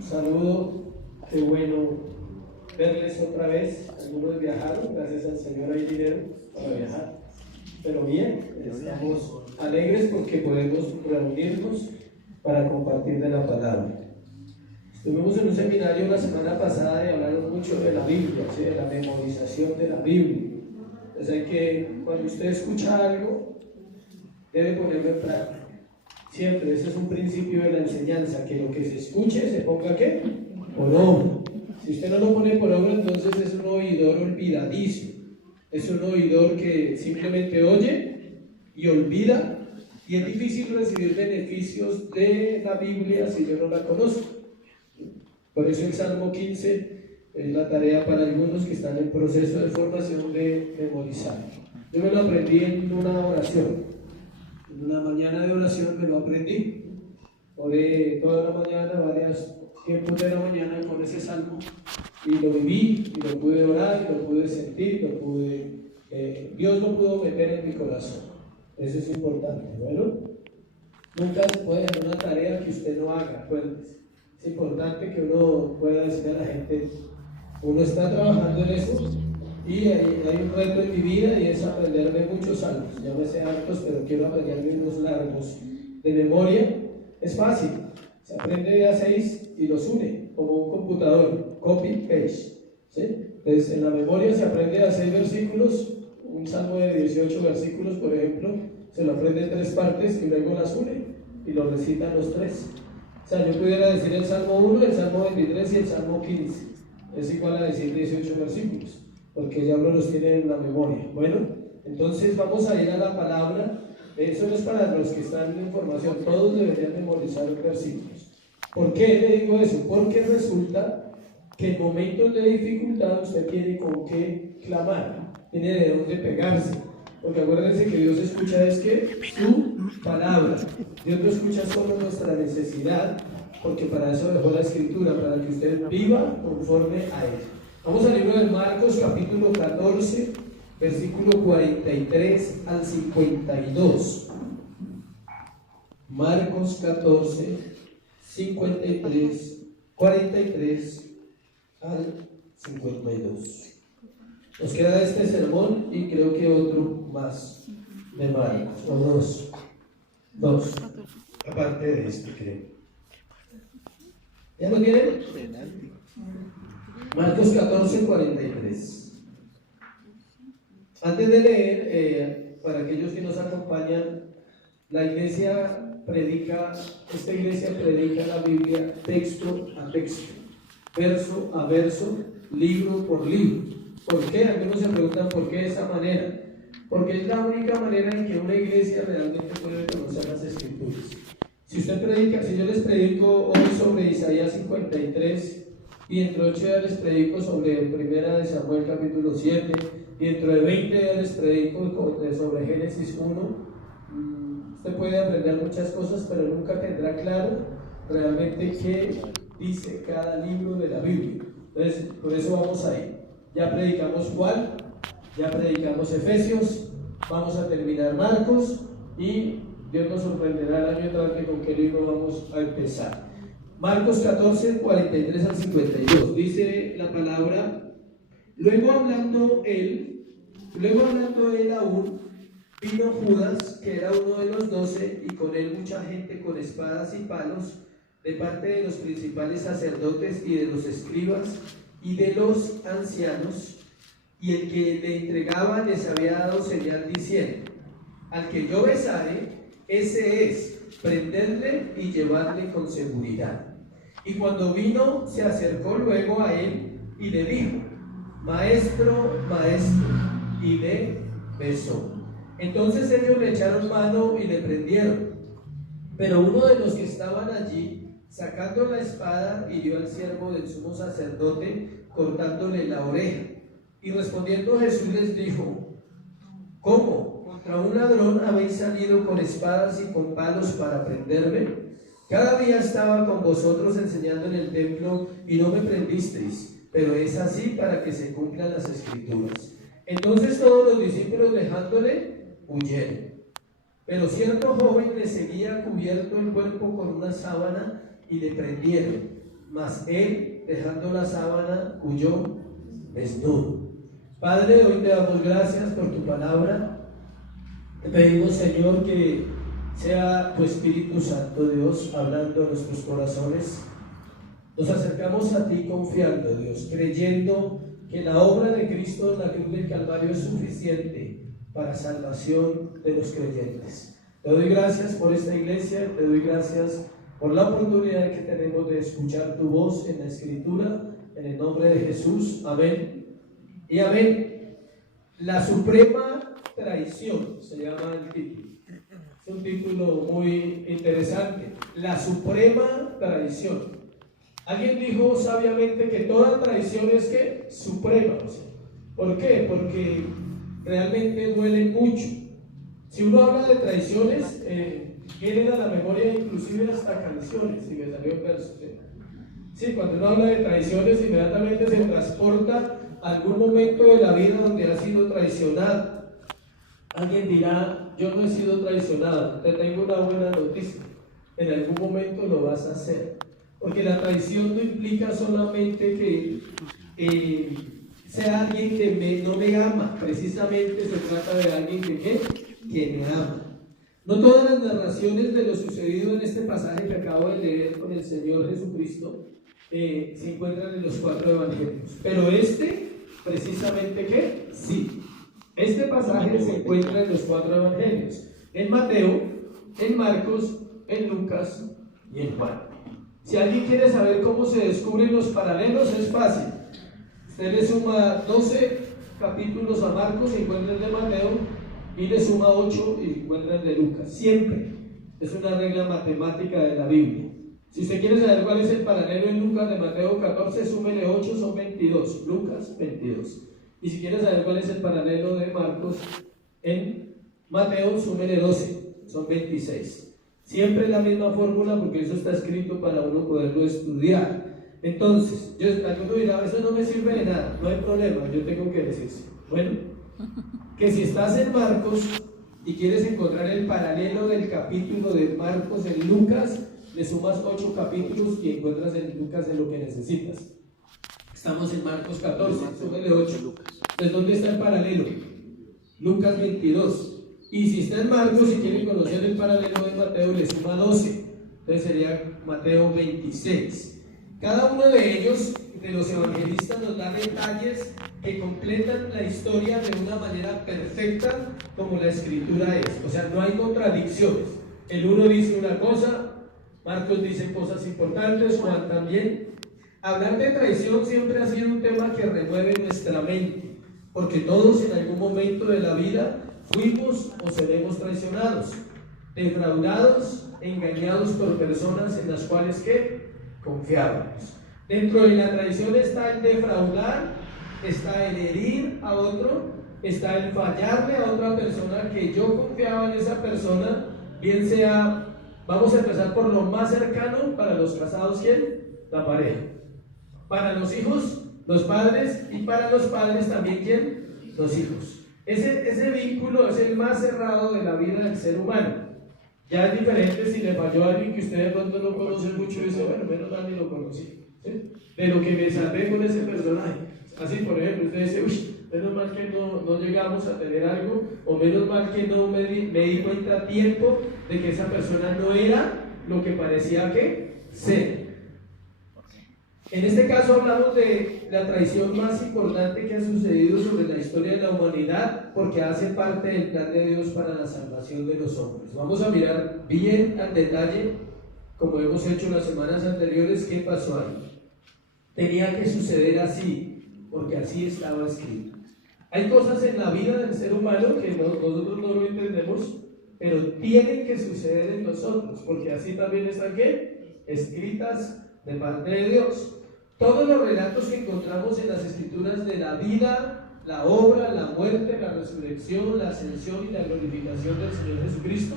Un saludo, qué bueno verles otra vez. Algunos viajaron, gracias al Señor hay dinero para viajar. Pero bien, estamos alegres porque podemos reunirnos para compartir de la palabra. Estuvimos en un seminario la semana pasada y hablaron mucho de la Biblia, ¿sí? De la memorización de la Biblia. Entonces hay que, cuando usted escucha algo, debe ponerlo en práctica. Siempre, ese es un principio de la enseñanza, que lo que se escuche se ponga ¿qué? Por obra. Si usted no lo pone por obra, entonces es un oidor olvidadizo. Es un oidor que simplemente oye y olvida, y es difícil recibir beneficios de la Biblia si yo no la conozco. Por eso el Salmo 15 es la tarea para algunos que están en proceso de formación de memorizar. Yo me lo aprendí en una oración. En una mañana de oración me lo aprendí. Oré toda la mañana, varios tiempos de la mañana con ese salmo, y lo viví, y lo pude orar, y lo pude sentir, Dios lo pudo meter en mi corazón. Eso es importante. Bueno, nunca se puede hacer una tarea que usted no haga, acuérdense. Es importante que uno pueda decir a la gente, uno está trabajando en eso, y hay un reto en mi vida, y es aprenderme muchos salmos. Ya me sé hartos, pero quiero aprenderme unos largos de memoria. Es fácil, se aprende de a 6 y los une, como un computador, copy, paste, ¿sí? Entonces en la memoria se aprende de a 6 versículos, un salmo de 18 versículos, por ejemplo, se lo aprende en 3 partes y luego las une y lo recitan los 3. O sea, yo pudiera decir el Salmo 1, el Salmo 23 y el Salmo 15. Es igual a decir 18 versículos, porque ya uno los tiene en la memoria. Bueno, entonces vamos a ir a la palabra. Eso no es para los que están en formación, todos deberían memorizar los versículos. ¿Por qué le digo eso? Porque resulta que en momentos de dificultad usted tiene con qué clamar, tiene de dónde pegarse. Porque acuérdense que Dios escucha es que su palabra. Dios no escucha solo nuestra necesidad, porque para eso dejó la Escritura, para que usted viva conforme a Él. Vamos al libro de Marcos, capítulo 14, versículo 43 al 52. Marcos 14, 43 al 52. Nos queda este sermón y creo que otro más de Marcos, o dos, aparte de este, creo. ¿Ya lo tienen? Marcos 14, 43. Antes de leer, para aquellos que nos acompañan, esta iglesia predica la Biblia texto a texto, verso a verso, libro por libro. ¿Por qué? Algunos se preguntan por qué de esa manera. Porque es la única manera en que una iglesia realmente puede conocer las Escrituras. Si yo les predico hoy sobre Isaías 53, y dentro de 8 días les predico sobre 1 de Samuel capítulo 7, y dentro de 20 días les predico sobre Génesis 1, usted puede aprender muchas cosas, pero nunca tendrá claro realmente qué dice cada libro de la Biblia. Entonces, por eso vamos ahí. Ya predicamos Juan, ya predicamos Efesios, vamos a terminar Marcos, y Dios nos sorprenderá el año entrante con qué libro vamos a empezar. Marcos 14, 43 al 52, dice la palabra: luego hablando él aún, vino Judas, que era uno de los 12, y con él mucha gente con espadas y palos, de parte de los principales sacerdotes y de los escribas y de los ancianos, y el que le entregaba les había dado señal diciendo: al que yo besare, ese es, prenderle y llevarle con seguridad. Y cuando vino, se acercó luego a él y le dijo: maestro, maestro, y le besó. Entonces ellos le echaron mano y le prendieron. Pero uno de los que estaban allí, sacando la espada, hirió al siervo del sumo sacerdote, cortándole la oreja. Y respondiendo Jesús les dijo: ¿cómo? ¿Contra un ladrón habéis salido con espadas y con palos para prenderme? Cada día estaba con vosotros enseñando en el templo y no me prendisteis, pero es así para que se cumplan las Escrituras. Entonces todos los discípulos, dejándole, huyeron. Pero cierto joven le seguía cubierto el cuerpo con una sábana, y le prendieron. mas él, dejando la sábana, huyó desnudo. Padre, hoy te damos gracias por tu palabra. Te pedimos, Señor, que sea tu Espíritu Santo, Dios, hablando a nuestros corazones. Nos acercamos a ti confiando, Dios, creyendo que la obra de Cristo en la cruz del Calvario es suficiente para salvación de los creyentes. Te doy gracias por esta iglesia, te doy gracias por la oportunidad que tenemos de escuchar tu voz en la Escritura, en el nombre de Jesús, amén y amén. La suprema traición se llama el título. Es un título muy interesante, la suprema traición. Alguien dijo sabiamente que toda traición es ¿qué? Suprema. ¿Por qué? Porque realmente duele mucho. Si uno habla de traiciones, vienen a la memoria inclusive hasta canciones, si me salió un verso. Sí, cuando uno habla de traiciones, inmediatamente se transporta a algún momento de la vida donde ha sido traicionado. Alguien dirá, yo no he sido traicionado, te tengo una buena noticia, en algún momento lo vas a hacer. Porque la traición no implica solamente que sea alguien que no me ama, precisamente se trata de alguien que me ama. No todas las narraciones de lo sucedido en este pasaje que acabo de leer con el Señor Jesucristo se encuentran en los 4 evangelios, pero precisamente ¿qué? Sí. Este pasaje se encuentra en los 4 evangelios, en Mateo, en Marcos, en Lucas y en Juan. Si alguien quiere saber cómo se descubren los paralelos, es fácil. Usted le suma 12 capítulos a Marcos y encuentra el de Mateo, y le suma 8 y encuentra el de Lucas. Siempre. Es una regla matemática de la Biblia. Si usted quiere saber cuál es el paralelo en Lucas de Mateo 14, súmele 8, son 22. Lucas, 22. Y si quiere saber cuál es el paralelo de Marcos en Mateo, súmele 12, son 26. Siempre la misma fórmula, porque eso está escrito para uno poderlo estudiar. Entonces, alguno dirá, eso no me sirve de nada, no hay problema, yo tengo que decirse. Bueno, que si estás en Marcos y quieres encontrar el paralelo del capítulo de Marcos en Lucas, le sumas 8 capítulos y encuentras en Lucas de lo que necesitas. Estamos en Marcos 14, súmele 8. Entonces, ¿dónde está el paralelo? Lucas 22. Y si está en Marcos y quieren conocer el paralelo de Mateo, le suma 12. Entonces sería Mateo 26. Cada uno de ellos, de los evangelistas, nos da detalles que completan la historia de una manera perfecta como la Escritura es. O sea, no hay contradicciones. El uno dice una cosa, Marcos dice cosas importantes, Juan también. Hablar de traición siempre ha sido un tema que remueve nuestra mente, porque todos en algún momento de la vida fuimos o seremos traicionados, defraudados, engañados por personas en las cuales confiábamos. Dentro de la traición está el defraudar, está el herir a otro, está el fallarle a otra persona que yo confiaba en esa persona, bien sea, vamos a empezar por lo más cercano para los casados, ¿quién? La pareja. Para los hijos, los padres, y para los padres también, ¿quién? Los hijos. Ese vínculo es el más cerrado de la vida del ser humano. Ya es diferente si le falló a alguien que usted de pronto no conoce mucho y dice, bueno, menos mal ni lo conocí, ¿sí? De lo que me salvé con ese personaje. Así, por ejemplo, usted dice, uy, menos mal que no llegamos a tener algo, o menos mal que no me di cuenta a tiempo de que esa persona no era lo que parecía que ser. En este caso hablamos de la traición más importante que ha sucedido sobre la historia de la humanidad, porque hace parte del plan de Dios para la salvación de los hombres. Vamos a mirar bien al detalle, como hemos hecho en las semanas anteriores, qué pasó ahí. Tenía que suceder así, porque así estaba escrito. Hay cosas en la vida del ser humano que nosotros no lo entendemos, pero tienen que suceder en nosotros, porque así también están escritas de parte de Dios. Todos los relatos que encontramos en las Escrituras de la vida, la obra, la muerte, la resurrección, la ascensión y la glorificación del Señor Jesucristo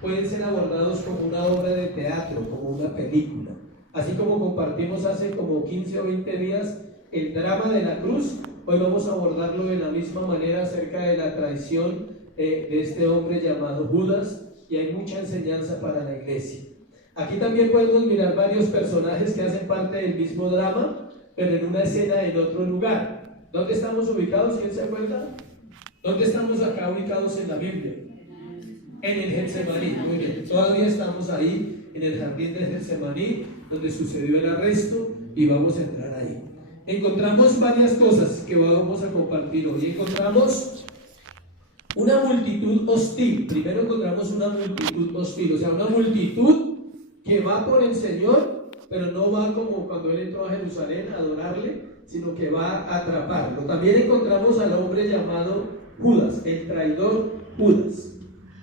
pueden ser abordados como una obra de teatro, como una película. Así como compartimos hace como 15 o 20 días el drama de la cruz, hoy vamos a abordarlo de la misma manera acerca de la traición de este hombre llamado Judas, y hay mucha enseñanza para la iglesia. Aquí también podemos mirar varios personajes que hacen parte del mismo drama, pero en una escena en otro lugar. ¿Dónde estamos ubicados? ¿Quién se acuerda? ¿Dónde estamos acá ubicados en la Biblia? En el Getsemaní. Muy bien, todavía estamos ahí en el jardín de Getsemaní, donde sucedió el arresto, y vamos a entrar ahí. Encontramos varias cosas que vamos a compartir hoy. Encontramos una multitud hostil. Primero encontramos una multitud hostil, o sea, una multitud que va por el Señor, pero no va como cuando Él entró a Jerusalén a adorarle, sino que va a atraparlo. También encontramos al hombre llamado Judas, el traidor Judas.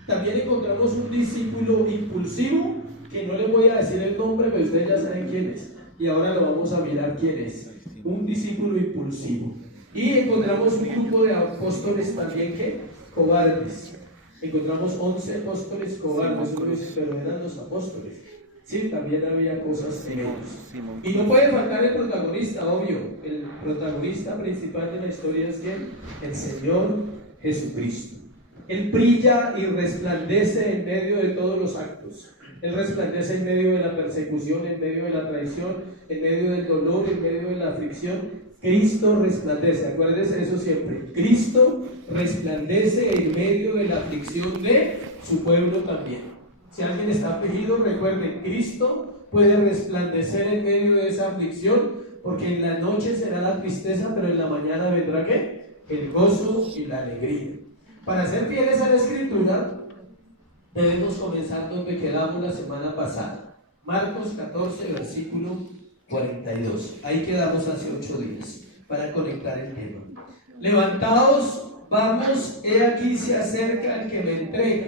También encontramos un discípulo impulsivo, que no le voy a decir el nombre, pero ustedes ya saben quién es. Y ahora lo vamos a mirar quién es. Un discípulo impulsivo. Y encontramos un grupo de apóstoles también que cobardes. Encontramos 11 apóstoles cobardes. Uno dice, pero eran los apóstoles. Sí, también había cosas en ellos. Y no puede faltar el protagonista, obvio. El protagonista principal de la historia es ¿quién? El Señor Jesucristo. Él brilla y resplandece en medio de todos los actos. Él resplandece en medio de la persecución, en medio de la traición, en medio del dolor, en medio de la aflicción. Cristo resplandece, acuérdese de eso siempre. Cristo resplandece en medio de la aflicción de su pueblo también. Si alguien está afligido, recuerden, Cristo puede resplandecer en medio de esa aflicción, porque en la noche será la tristeza, pero en la mañana vendrá ¿qué? El gozo y la alegría. Para ser fieles a la Escritura, debemos comenzar donde quedamos la semana pasada. Marcos 14, versículo 42. Ahí quedamos hace 8 días para conectar el tema. Levantaos, vamos, he aquí se acerca el que me entrega.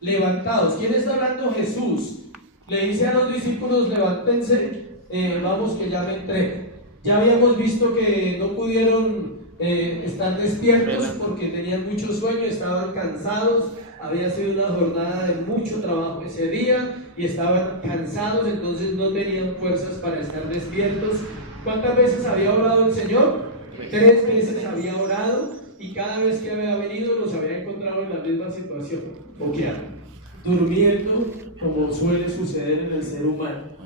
Levantaos. ¿Quién está hablando? Jesús. Le dice a los discípulos, levántense, vamos que ya me entrega. Ya habíamos visto que no pudieron estar despiertos porque tenían mucho sueño, estaban cansados. Había sido una jornada de mucho trabajo ese día y estaban cansados, entonces no tenían fuerzas para estar despiertos. ¿Cuántas veces había orado el Señor? 3 veces había orado, y cada vez que había venido los había encontrado en la misma situación, durmiendo, como suele suceder en el ser humano.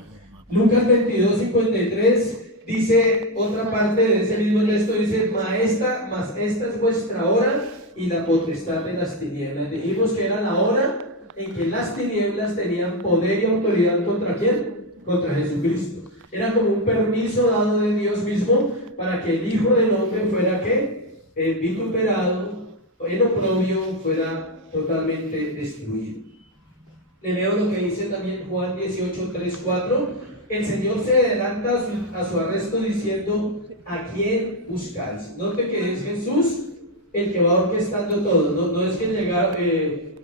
Lucas 22:53 dice otra parte de ese mismo texto, dice, mas esta es vuestra hora y la potestad de las tinieblas. Dijimos que era la hora en que las tinieblas tenían poder y autoridad ¿contra quién? Contra Jesucristo. Era como un permiso dado de Dios mismo para que el Hijo del Hombre fuera ¿qué? Vituperado, en oprobio, fuera totalmente destruido. Le leo lo que dice también Juan 18:3-4. El Señor se adelanta a su arresto diciendo, ¿a quién buscáis? Note que es Jesús el que va orquestando todo. No es que llegar,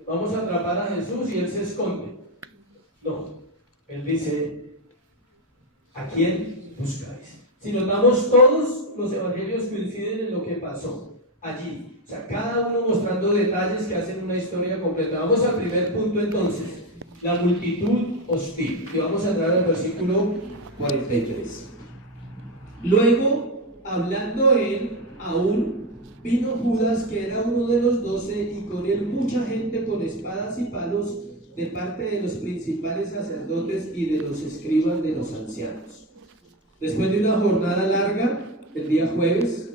vamos a atrapar a Jesús y Él se esconde. No, Él dice, ¿a quién buscáis? Si notamos, todos los evangelios coinciden en lo que pasó allí. O sea, cada uno mostrando detalles que hacen una historia completa. Vamos al primer punto entonces. La multitud hostil. Y vamos a entrar al versículo 43. Luego, hablando él aún, vino Judas, que era uno de los 12, y con él mucha gente con espadas y palos, de parte de los principales sacerdotes y de los escribas de los ancianos. Después de una jornada larga, el día jueves,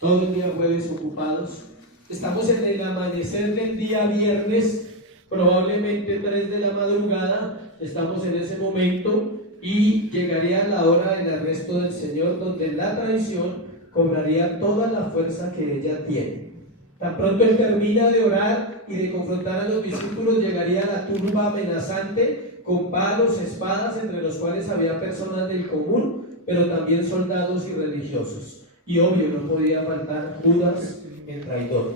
todo el día jueves ocupados, estamos en el amanecer del día viernes, probablemente 3 de la madrugada, estamos en ese momento, y llegaría la hora del arresto del Señor, donde la traición cobraría toda la fuerza que ella tiene. Tan pronto Él termina de orar y de confrontar a los discípulos, llegaría la turba amenazante con palos, espadas, entre los cuales había personas del común, pero también soldados y religiosos. Y obvio, no podía faltar Judas, el traidor.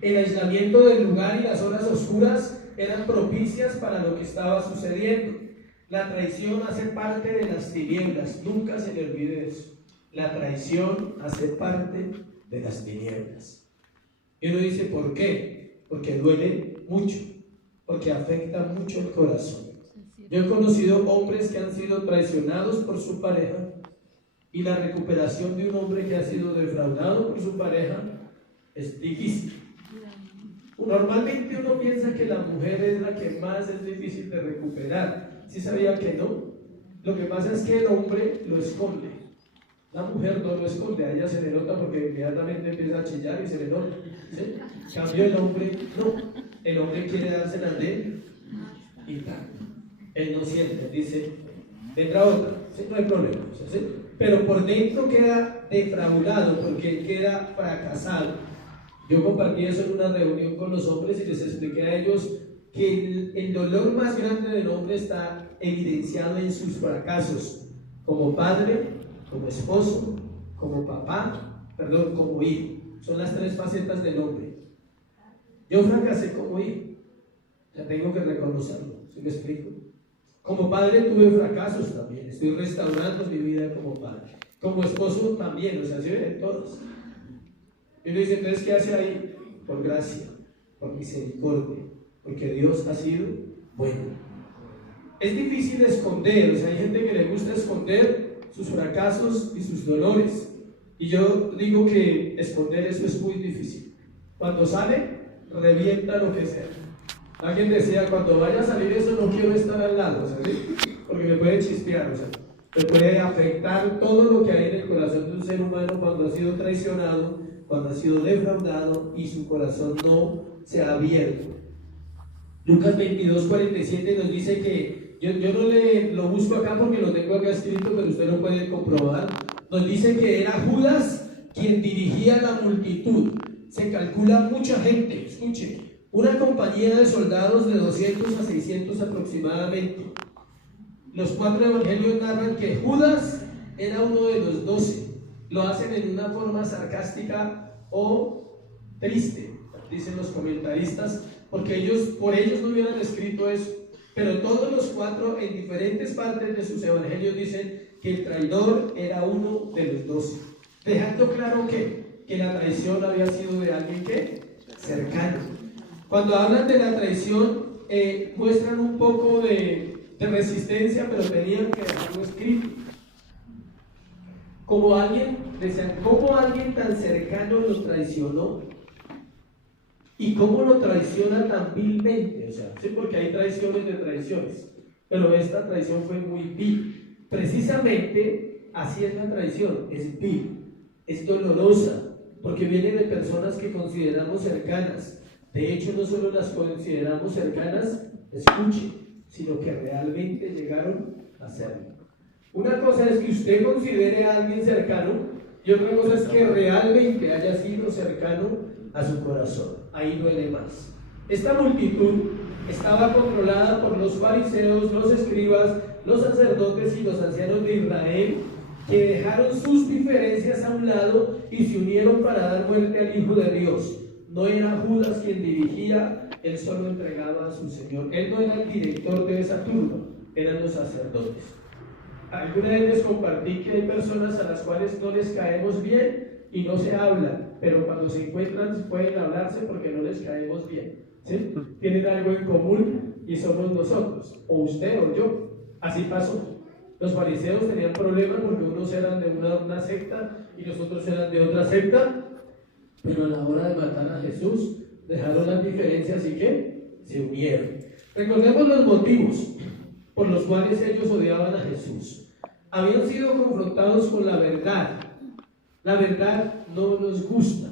El aislamiento del lugar y las horas oscuras eran propicias para lo que estaba sucediendo. La traición hace parte de las tinieblas, nunca se le olvide eso. La traición hace parte de las tinieblas. Y uno dice, ¿por qué? Porque duele mucho, porque afecta mucho el corazón. Yo he conocido hombres que han sido traicionados por su pareja, y la recuperación de un hombre que ha sido defraudado por su pareja es difícil. Normalmente uno piensa que la mujer es la que más es difícil de recuperar, ¿Sí sabía que no? Lo que pasa es que el hombre lo esconde. La mujer no lo esconde, a ella se le nota porque inmediatamente empieza a chillar y se le nota. ¿Sí? En cambio el hombre no. El hombre quiere dársela de él y tal. Él no siente, dice, vendrá otra, ¿sí? No hay problema. ¿Sí? Pero por dentro queda defraudado porque él queda fracasado. Yo compartí eso en una reunión con los hombres y les expliqué a ellos que el dolor más grande del hombre está evidenciado en sus fracasos, como padre, como esposo, como papá, como hijo. Son las tres facetas del hombre. Yo fracasé como hijo, ya tengo que reconocerlo, ¿sí me explico? Como padre tuve fracasos también, estoy restaurando mi vida como padre. Como esposo también, o sea, se ven todos. Y uno dice, entonces, ¿qué hace ahí? Por gracia, por misericordia, porque Dios ha sido bueno. Es difícil esconder, o sea, hay gente que le gusta esconder sus fracasos y sus dolores. Y yo digo que esconder eso es muy difícil. Cuando sale, revienta lo que sea. Alguien decía, cuando vaya a salir eso no quiero estar al lado, ¿sabes? Porque me puede chispear, o sea, me puede afectar todo lo que hay en el corazón de un ser humano cuando ha sido traicionado, cuando ha sido defraudado y su corazón no se ha abierto. Lucas 22:47 nos dice que, yo no lo busco acá porque lo tengo acá escrito, pero usted lo puede comprobar. Nos dice que era Judas quien dirigía la multitud. Se calcula mucha gente, escuche, una compañía de soldados de 200 a 600 aproximadamente. Los 4 evangelios narran que Judas era uno de los 12. Lo hacen en una forma sarcástica o triste, dicen los comentaristas, porque por ellos no hubieran escrito eso. Pero todos los 4 en diferentes partes de sus evangelios dicen que el traidor era uno de los 12. Dejando claro que la traición había sido de alguien que cercano. Cuando hablan de la traición, muestran un poco de resistencia, pero tenían que dejarlo escrito. Como alguien, decían, ¿cómo alguien tan cercano los traicionó? ¿Y cómo lo traiciona tan vilmente? O sea, sí, porque hay traiciones de traiciones, pero esta traición fue muy vil. Precisamente así es la traición, es vil, es dolorosa, porque viene de personas que consideramos cercanas. De hecho, no solo las consideramos cercanas, escuche, sino que realmente llegaron a serlo. Una cosa es que usted considere a alguien cercano y otra cosa es que realmente haya sido cercano a su corazón. Ahí duele más. Esta multitud estaba controlada por los fariseos, los escribas, los sacerdotes y los ancianos de Israel, que dejaron sus diferencias a un lado y se unieron para dar muerte al Hijo de Dios. No era Judas quien dirigía, él solo entregaba a su Señor. Él no era el director de esa turba, eran los sacerdotes. Alguna vez les compartí que hay personas a las cuales no les caemos bien y no se hablan, pero cuando se encuentran pueden hablarse porque no les caemos bien, ¿sí? Tienen algo en común y somos nosotros, o usted o yo. Así pasó. Los fariseos tenían problemas porque unos eran de una secta y los otros eran de otra secta, pero a la hora de matar a Jesús dejaron las diferencias y que se unieron. Recordemos los motivos por los cuales ellos odiaban a Jesús. Habían sido confrontados con la verdad. La verdad no nos gusta.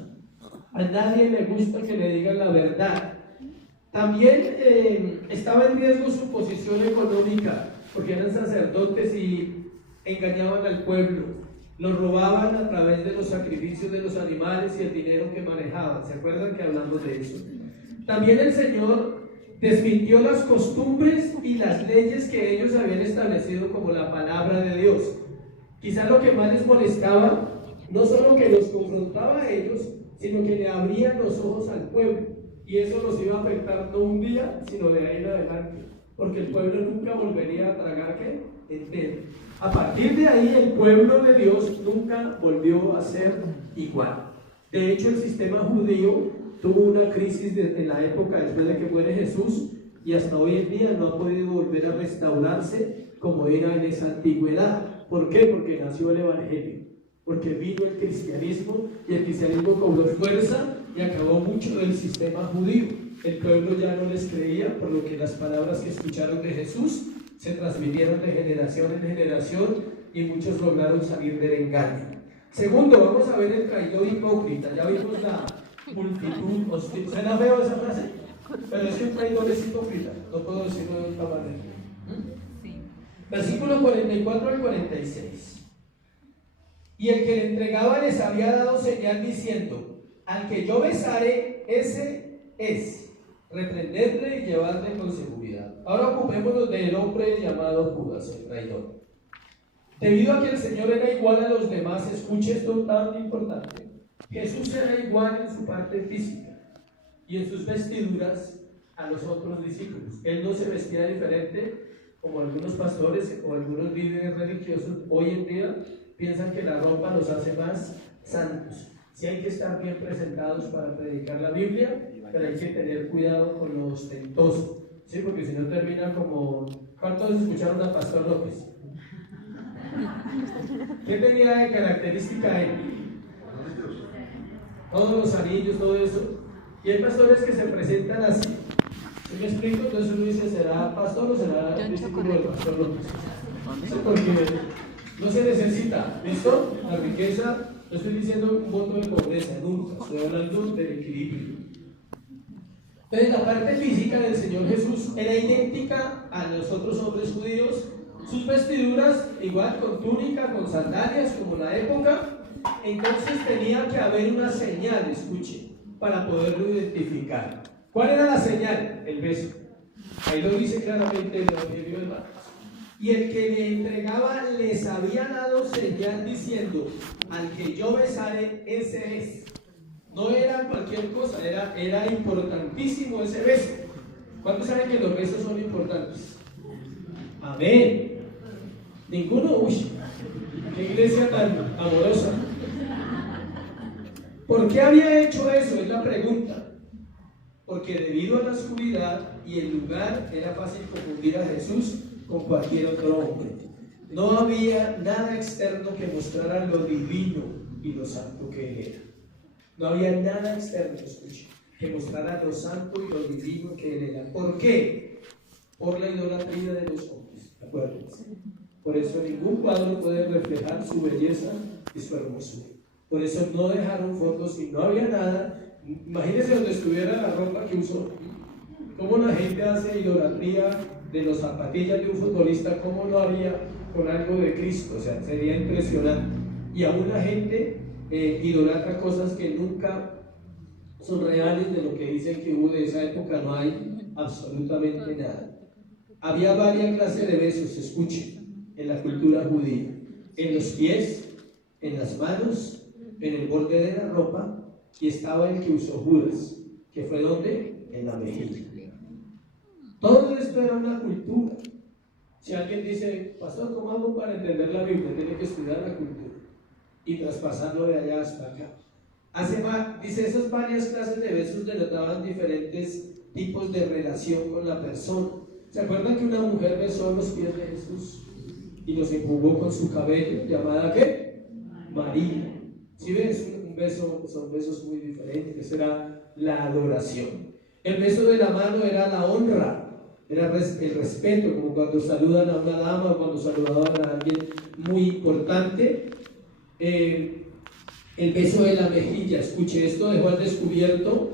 A nadie le gusta que le digan la verdad. También estaba en riesgo su posición económica, porque eran sacerdotes y engañaban al pueblo. Los robaban a través de los sacrificios de los animales y el dinero que manejaban. ¿Se acuerdan que hablamos de eso? También el Señor desmintió las costumbres y las leyes que ellos habían establecido como la palabra de Dios. Quizá lo que más les molestaba, no solo que los confrontaba a ellos, sino que le abrían los ojos al pueblo. Y eso los iba a afectar no un día, sino de ahí en adelante. Porque el pueblo nunca volvería a tragar ¿qué? Entero. A partir de ahí el pueblo de Dios nunca volvió a ser igual. De hecho, el sistema judío tuvo una crisis en la época después de que muere Jesús y hasta hoy en día no ha podido volver a restaurarse como era en esa antigüedad. ¿Por qué? Porque nació el Evangelio, porque vino el cristianismo y el cristianismo cobró fuerza y acabó mucho del sistema judío. El pueblo ya no les creía, por lo que las palabras que escucharon de Jesús se transmitieron de generación en generación y muchos lograron salir del engaño. Segundo, vamos a ver el traidor hipócrita. Ya vimos la multitud hostil. ¿Suena feo esa frase? Pero es que un traidor es hipócrita, no puedo decirlo de otra manera. Versículo 44 al 46. Y el que le entregaba les había dado señal diciendo: al que yo besare, ese es. Reprenderle y llevarle con seguridad. Ahora ocupémonos del hombre llamado Judas, el traidor. Debido a que el Señor era igual a los demás, escuche esto tan importante. Jesús era igual en su parte física y en sus vestiduras a los otros discípulos. Él no se vestía diferente como algunos pastores o algunos líderes religiosos hoy en día piensan que la ropa los hace más santos. Sí hay que estar bien presentados para predicar la Biblia, pero hay que tener cuidado con lo ostentoso, ¿sí? Porque si no termina como... ¿Cuántos escucharon a Pastor López? ¿Qué tenía de característica él? Todos los anillos, todo eso. Y hay pastores que se presentan así. ¿Sí me explico? Entonces uno dice, ¿será pastor o será discípulo del Pastor López? ¿Sí? Porque no se necesita, ¿listo? La riqueza, no estoy diciendo un voto de pobreza, nunca. Estoy hablando del equilibrio. Entonces la parte física del Señor Jesús era idéntica a los otros hombres judíos. Sus vestiduras igual, con túnica, con sandalias, como la época. Entonces tenía que haber una señal, escuche, para poderlo identificar. ¿Cuál era la señal? El beso. Ahí lo dice claramente el Evangelio de Marcos. Y el que le entregaba les había dado señal diciendo: al que yo besare, ese es. No era cualquier cosa, era importantísimo ese beso. ¿Cuántos saben que los besos son importantes? Amén. Ninguno. Uy, qué iglesia tan amorosa. ¿Por qué había hecho eso? Es la pregunta. Porque debido a la oscuridad y el lugar era fácil confundir a Jesús con cualquier otro hombre. No había nada externo que mostrara lo divino y lo santo que él era. No había nada externo, escuche, que mostrara lo santo y lo divino que él era. ¿Por qué? Por la idolatría de los hombres. Acuérdense. Por eso ningún cuadro puede reflejar su belleza y su hermosura. Por eso no dejaron fotos y no había nada. Imagínense donde estuviera la ropa que usó. Cómo la gente hace idolatría de las zapatillas de un futbolista, cómo lo haría con algo de Cristo. O sea, sería impresionante. Y aún la gente idolatra cosas que nunca son reales. De lo que dicen que hubo de esa época no hay absolutamente nada. Había varias clases de besos, escuchen, en la cultura judía: en los pies, en las manos, en el borde de la ropa, y estaba el que usó Judas, que fue ¿dónde? En la mejilla. Todo esto era una cultura. Si alguien dice, pastor, ¿cómo hago para entender la Biblia? Tiene que estudiar la cultura y traspasarlo de allá hasta acá. Dice, esas varias clases de besos denotaban diferentes tipos de relación con la persona. ¿Se acuerdan que una mujer besó los pies de Jesús y los enjugó con su cabello? ¿Llamada qué? María. ¿Sí ves? Un beso, son besos muy diferentes. Esa era la adoración. El beso de la mano era la honra, era el respeto, como cuando saludan a una dama o cuando saludaban a alguien muy importante. El beso de la mejilla, escuche, esto dejó al descubierto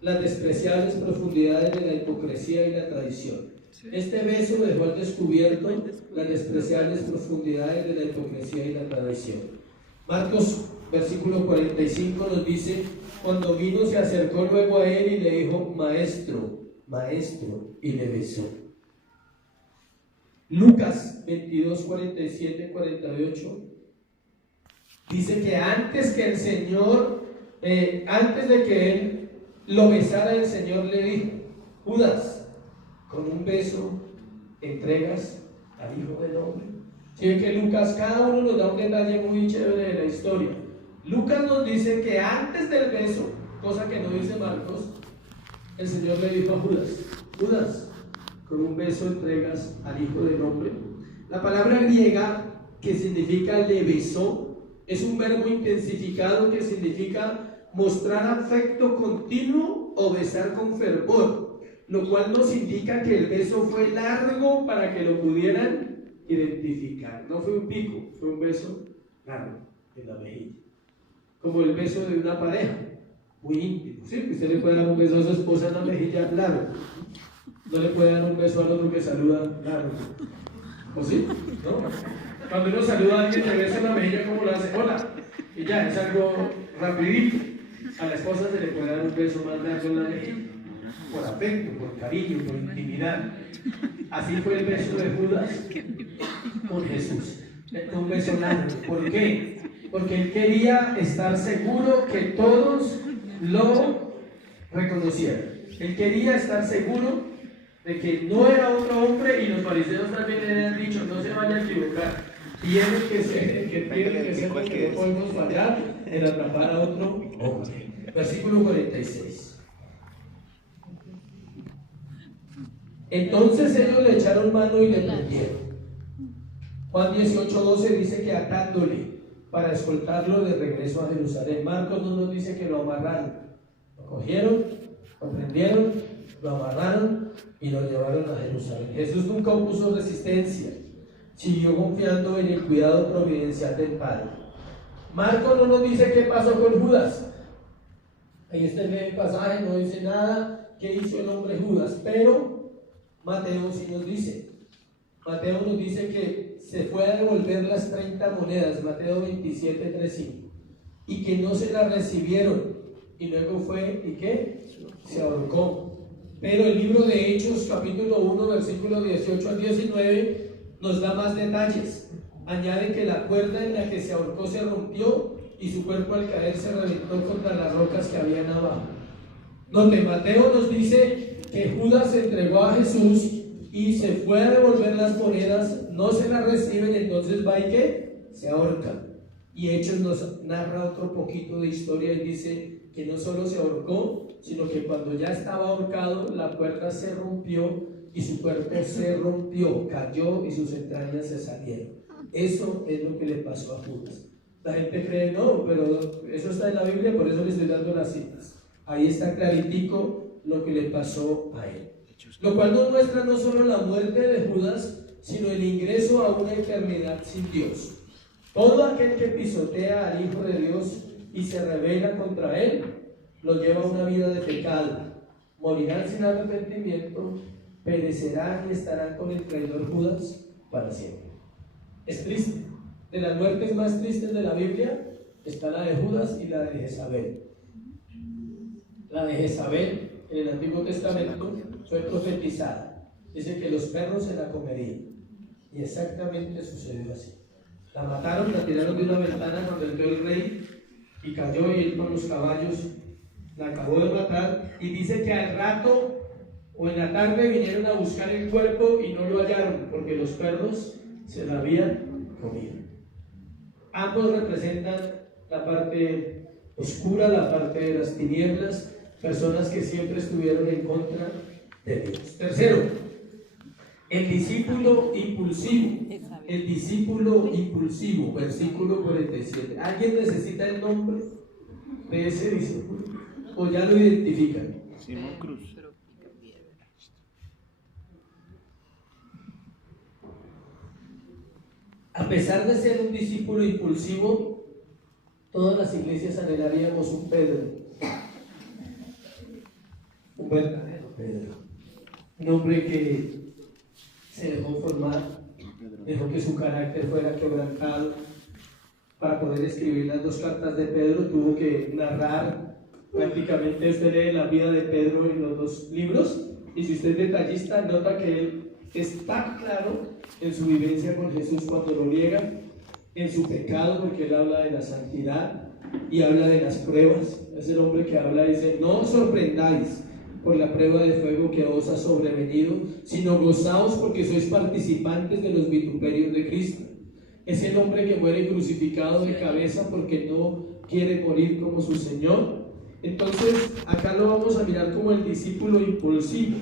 las despreciables profundidades de la hipocresía y la traición. Este beso dejó al descubierto las despreciables profundidades de la hipocresía y la traición. Marcos, versículo 45 nos dice: cuando vino se acercó luego a él y le dijo: maestro, maestro, y le besó. Lucas 22, 47, 48 dice que antes que el Señor, antes de que él lo besara, el Señor le dijo: Judas, con un beso entregas al Hijo del Hombre. Si ven que Lucas, cada uno nos da un detalle muy chévere de la historia. Lucas nos dice que antes del beso, cosa que no dice Marcos, el Señor le dijo a Judas: Judas, con un beso entregas al Hijo del Hombre. La palabra griega que significa le besó es un verbo intensificado que significa mostrar afecto continuo o besar con fervor. lo cual nos indica que el beso fue largo para que lo pudieran identificar. No fue un pico, fue un beso largo en la mejilla, como el beso de una pareja, muy íntimo. ¿Sí? Usted le puede dar un beso a su esposa en la mejilla largo, no le puede dar un beso al otro que saluda largo, ¿o sí? ¿No? Cuando uno saluda a alguien que besa en la mejilla, ¿cómo lo hace? Hola, y ya, es algo rapidito. A la esposa se le puede dar un beso más largo en la mejilla, por afecto, por cariño, por intimidad. Así fue el beso de Judas con Jesús, un beso largo. ¿Por qué? Porque él quería estar seguro que todos lo reconocieran. Él quería estar seguro de que no era otro hombre, y los fariseos también le habían dicho: no se vaya a equivocar, tiene que ser porque no podemos fallar en atrapar a otro hombre. Versículo 46. Entonces ellos le echaron mano y le prendieron. Juan 18:12 dice que atándole para escoltarlo de regreso a Jerusalén. Marcos no nos dice que lo amarraron. Lo cogieron, lo prendieron, lo amarraron y lo llevaron a Jerusalén. Jesús nunca opuso resistencia, siguió confiando en el cuidado providencial del Padre. Marcos no nos dice qué pasó con Judas. Ahí está el pasaje, no dice nada qué hizo el hombre Judas, pero Mateo sí nos dice. Mateo nos dice que se fue a devolver las 30 monedas, Mateo 27:3-5, y que no se las recibieron, y luego fue, ¿y qué? Se ahorcó. Pero el libro de Hechos, capítulo 1, versículo 18-19, nos da más detalles. Añade que la cuerda en la que se ahorcó se rompió y su cuerpo al caer se reventó contra las rocas que habían abajo. Donde Mateo nos dice que Judas entregó a Jesús y se fue a devolver las monedas, no se las reciben, entonces va y ¿qué? Se ahorca. Y Hechos nos narra otro poquito de historia y dice que no solo se ahorcó, sino que cuando ya estaba ahorcado, la cuerda se rompió y su cuerpo se rompió, cayó y sus entrañas se salieron. Eso es lo que le pasó a Judas. La gente cree, no, pero eso está en la Biblia, por eso le estoy dando las citas. Ahí está claritico lo que le pasó a él. Lo cual nos muestra no solo la muerte de Judas, sino el ingreso a una eternidad sin Dios. Todo aquel que pisotea al Hijo de Dios y se rebela contra él, lo lleva a una vida de pecado. Morirán sin arrepentimiento, perecerán y estarán con el traidor Judas para siempre. Es triste. De las muertes más tristes de la Biblia está la de Judas y la de Jezabel. La de Jezabel en el Antiguo Testamento fue profetizada. Dice que los perros se la comerían. Y exactamente sucedió así. La mataron, la tiraron de una ventana cuando entró el rey y cayó, y él con los caballos la acabó de matar. Y dice que al rato o en la tarde vinieron a buscar el cuerpo y no lo hallaron porque los perros se la habían comido. Ambos representan la parte oscura, la parte de las tinieblas, personas que siempre estuvieron en contra de Dios. Tercero, el discípulo impulsivo. El discípulo impulsivo, versículo 47. ¿Alguien necesita el nombre de ese discípulo? ¿O ya lo identifican? Simón Cruz. A pesar de ser un discípulo impulsivo, todas las iglesias anhelaríamos un Pedro, un verdadero Pedro, un hombre que se dejó formar, dejó que su carácter fuera quebrantado. Para poder escribir las dos cartas de Pedro tuvo que narrar, prácticamente usted lee la vida de Pedro en los dos libros, y si usted es detallista nota que él está claro en su vivencia con Jesús cuando lo niega, en su pecado, porque él habla de la santidad y habla de las pruebas. Es el hombre que habla y dice: no os sorprendáis por la prueba de fuego que os ha sobrevenido, sino gozaos porque sois participantes de los vituperios de Cristo. Es el hombre que muere crucificado de cabeza porque no quiere morir como su Señor. Entonces acá lo vamos a mirar como el discípulo impulsivo.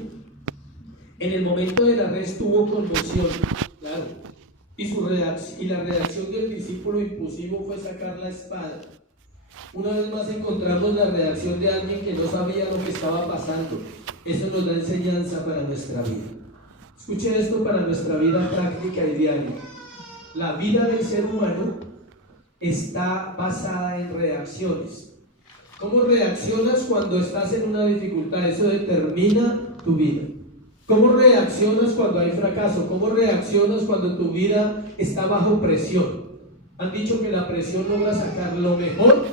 En el momento del arresto hubo conmoción, claro, y la reacción del discípulo impulsivo fue sacar la espada Una vez más encontramos la reacción de alguien que no sabía lo que estaba pasando. Eso nos da enseñanza para nuestra vida. Escuche esto para nuestra vida práctica y diaria. La vida del ser humano está basada en reacciones. ¿Cómo reaccionas cuando estás en una dificultad? Eso determina tu vida. ¿Cómo reaccionas cuando hay fracaso? ¿Cómo reaccionas cuando tu vida está bajo presión? Han dicho que la presión logra sacar lo mejor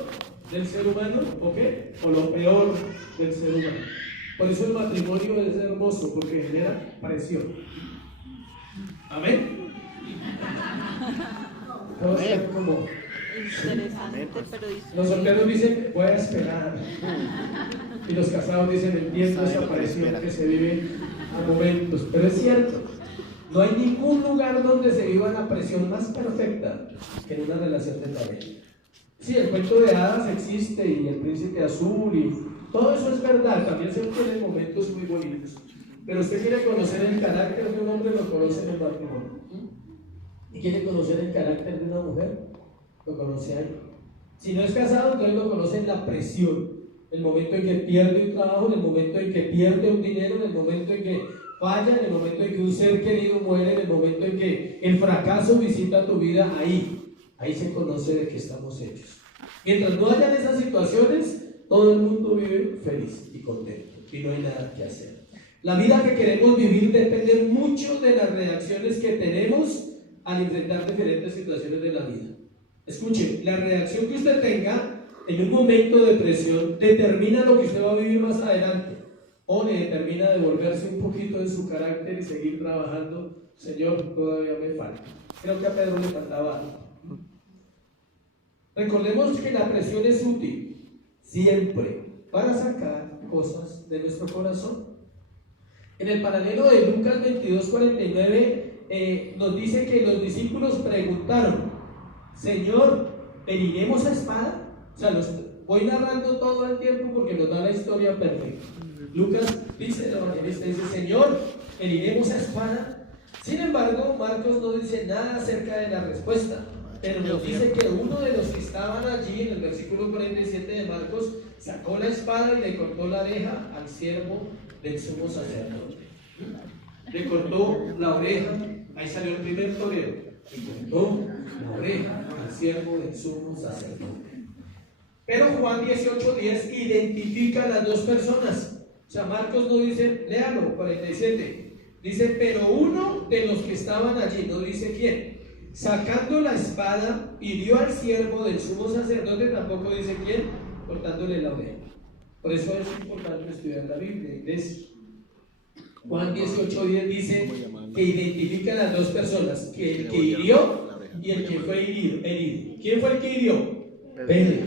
del ser humano, ¿ok? O lo peor del ser humano. Por eso el matrimonio es hermoso, porque genera presión. Amén. Todos están como... Interesante, pero los solteros dicen, voy a esperar. Y los casados dicen, entiendo esa presión que se vive a momentos. Pero es cierto, no hay ningún lugar donde se viva la presión más perfecta que en una relación de pareja. Sí, el cuento de hadas existe y el príncipe azul y todo eso es verdad, también se tienen momentos muy bonitos. Pero usted quiere conocer el carácter de un hombre, lo conoce en el matrimonio. ¿Y quiere conocer el carácter de una mujer? Lo conoce ahí. Si no es casado, entonces lo conoce en la presión. El momento en que pierde un trabajo, en el momento en que pierde un dinero, en el momento en que falla, en el momento en que un ser querido muere, en el momento en que el fracaso visita tu vida, ahí se conoce de qué estamos hechos. Mientras no hayan esas situaciones, todo el mundo vive feliz y contento y no hay nada que hacer. La vida que queremos vivir depende mucho de las reacciones que tenemos al enfrentar diferentes situaciones de la vida. Escuche, la reacción que usted tenga en un momento de presión determina lo que usted va a vivir más adelante, o le determina devolverse un poquito de su carácter y seguir trabajando. Señor, todavía me falta. Creo que a Pedro le faltaba algo. Recordemos que la presión es útil siempre para sacar cosas de nuestro corazón. En el paralelo de Lucas 22:49 nos dice que los discípulos preguntaron: Señor, ¿heriremos a espada? O sea, voy narrando todo el tiempo porque nos da la historia perfecta. Lucas dice, el evangelista dice: Señor, ¿heriremos a espada? Sin embargo, Marcos no dice nada acerca de la respuesta, pero nos dice que uno de los que estaban allí, en el versículo 47 de Marcos, sacó la espada y le cortó la oreja al siervo del sumo sacerdote. Le cortó la oreja, ahí salió el primer torero, le cortó la oreja al siervo del sumo sacerdote. Pero Juan 18:10 identifica a las dos personas. O sea, Marcos no dice, léalo, 47, dice, pero uno de los que estaban allí, no dice quién, sacando la espada, hirió al siervo del sumo sacerdote, tampoco dice quién, cortándole la oreja. Por eso es importante estudiar la Biblia, iglesia. Juan 18:10 dice que identifica a las dos personas, que el que hirió y el que fue herido. ¿Quién fue el que hirió? Pedro.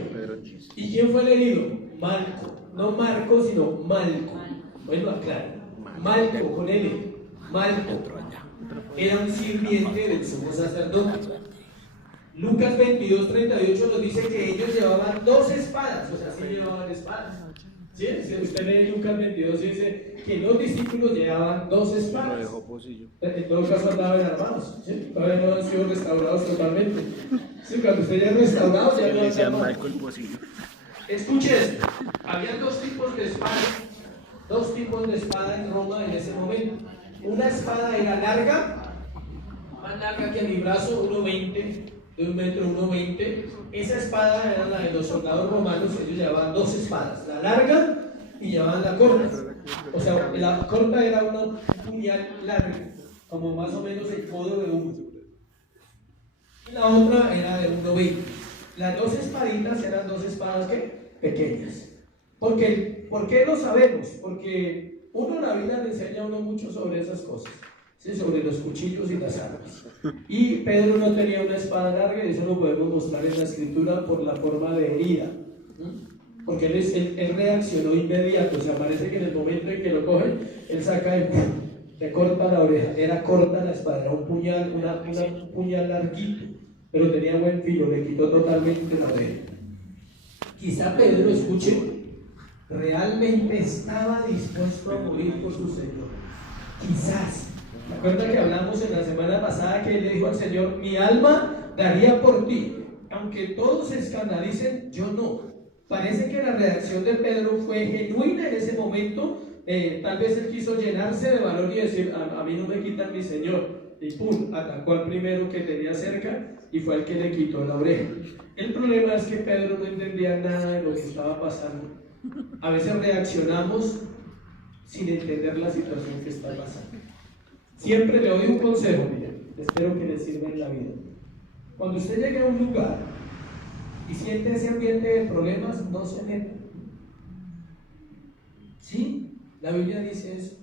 ¿Y quién fue el herido? Malco. No Marco, sino Malco. Bueno, aclaro. Malco, con L. Malco. Era un sirviente del sumo sacerdote. Lucas 22:38 nos dice que ellos llevaban dos espadas. O sea, sí llevaban espadas. ¿Sí? Si usted lee Lucas 22, dice que los discípulos llevaban dos espadas. En todo caso andaban armados. ¿Sí? Todavía no han sido restaurados totalmente. Sí, cuando usted ya es restaurado, ya no han armado. Escuche esto. Había dos tipos de espada en Roma en ese momento. Una espada era larga, más larga que mi brazo, 1,20, de 1,1 m. Esa espada era la de los soldados romanos. Ellos llevaban dos espadas, la larga y llevaban la corta. O sea, la corta era un puñal largo, como más o menos el codo de uno, y la otra era de 1,20. Las dos espaditas eran dos espadas pequeñas. ¿Por qué lo sabemos? Porque la Biblia le enseña a uno mucho sobre esas cosas, ¿sí? Sobre los cuchillos y las armas. Y Pedro no tenía una espada larga, y eso lo podemos mostrar en la escritura por la forma de herida, porque él reaccionó inmediato. O sea, parece que en el momento en que lo cogen, él saca y le corta la oreja. Era corta la espada, era un puñal larguito, pero tenía buen filo, le quitó totalmente la oreja. Quizá Pedro, escuche, realmente estaba dispuesto a morir por su Señor. Quizás. ¿Se acuerdan que hablamos en la semana pasada que él le dijo al Señor: mi alma daría por ti? aunque todos se escandalicen, yo no. Parece que la reacción de Pedro fue genuina en ese momento. Tal vez él quiso llenarse de valor y decir, a mí no me quitan mi Señor. Y pum, atacó al primero que tenía cerca y fue el que le quitó la oreja. El problema es que Pedro no entendía nada de lo que estaba pasando. A veces reaccionamos sin entender la situación que está pasando. Siempre le doy un consejo, miren, espero que les sirva en la vida. Cuando usted llegue a un lugar y siente ese ambiente de problemas, no se meta. ¿Sí? La Biblia dice eso.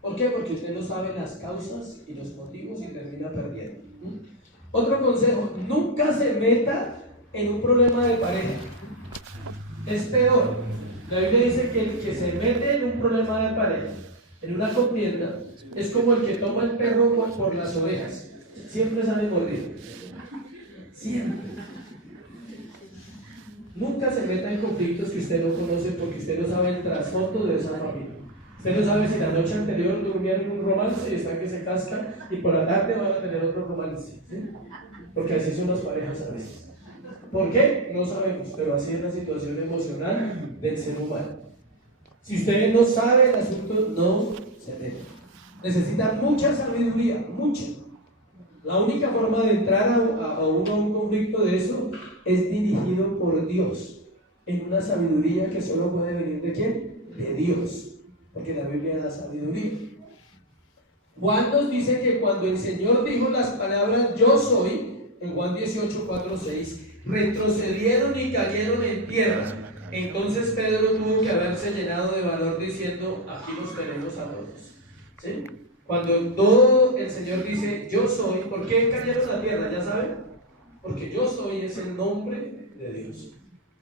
¿Por qué? Porque usted no sabe las causas y los motivos y termina perdiendo. Otro consejo, nunca se meta en un problema de pareja. Es peor. La Biblia dice que el que se mete en un problema de pareja, en una contienda, es como el que toma el perro por las orejas. Siempre sale mordido. Siempre. Nunca se meta en conflictos que usted no conoce, porque usted no sabe el trasfondo de esa familia. Usted no sabe si la noche anterior durmieron un romance y están que se cascan y por la tarde van a tener otro romance, ¿sí? Porque así son las parejas a veces. ¿Por qué? No sabemos, pero así es la situación emocional del ser humano. Si usted no sabe el asunto, no se meta. Necesita mucha sabiduría, mucha. La única forma de entrar a un conflicto de eso es dirigido por Dios, en una sabiduría que solo puede venir ¿de quién? De Dios, porque la Biblia da sabiduría. Juan nos dice que cuando el Señor dijo las palabras yo soy, en Juan 18, 4, 6, retrocedieron y cayeron en tierra. Entonces Pedro tuvo que haberse llenado de valor diciendo, aquí los tenemos a todos. ¿Sí? Cuando todo el Señor dice yo soy, ¿por qué cayeron a tierra? ¿Ya saben? Porque yo soy es el nombre de Dios.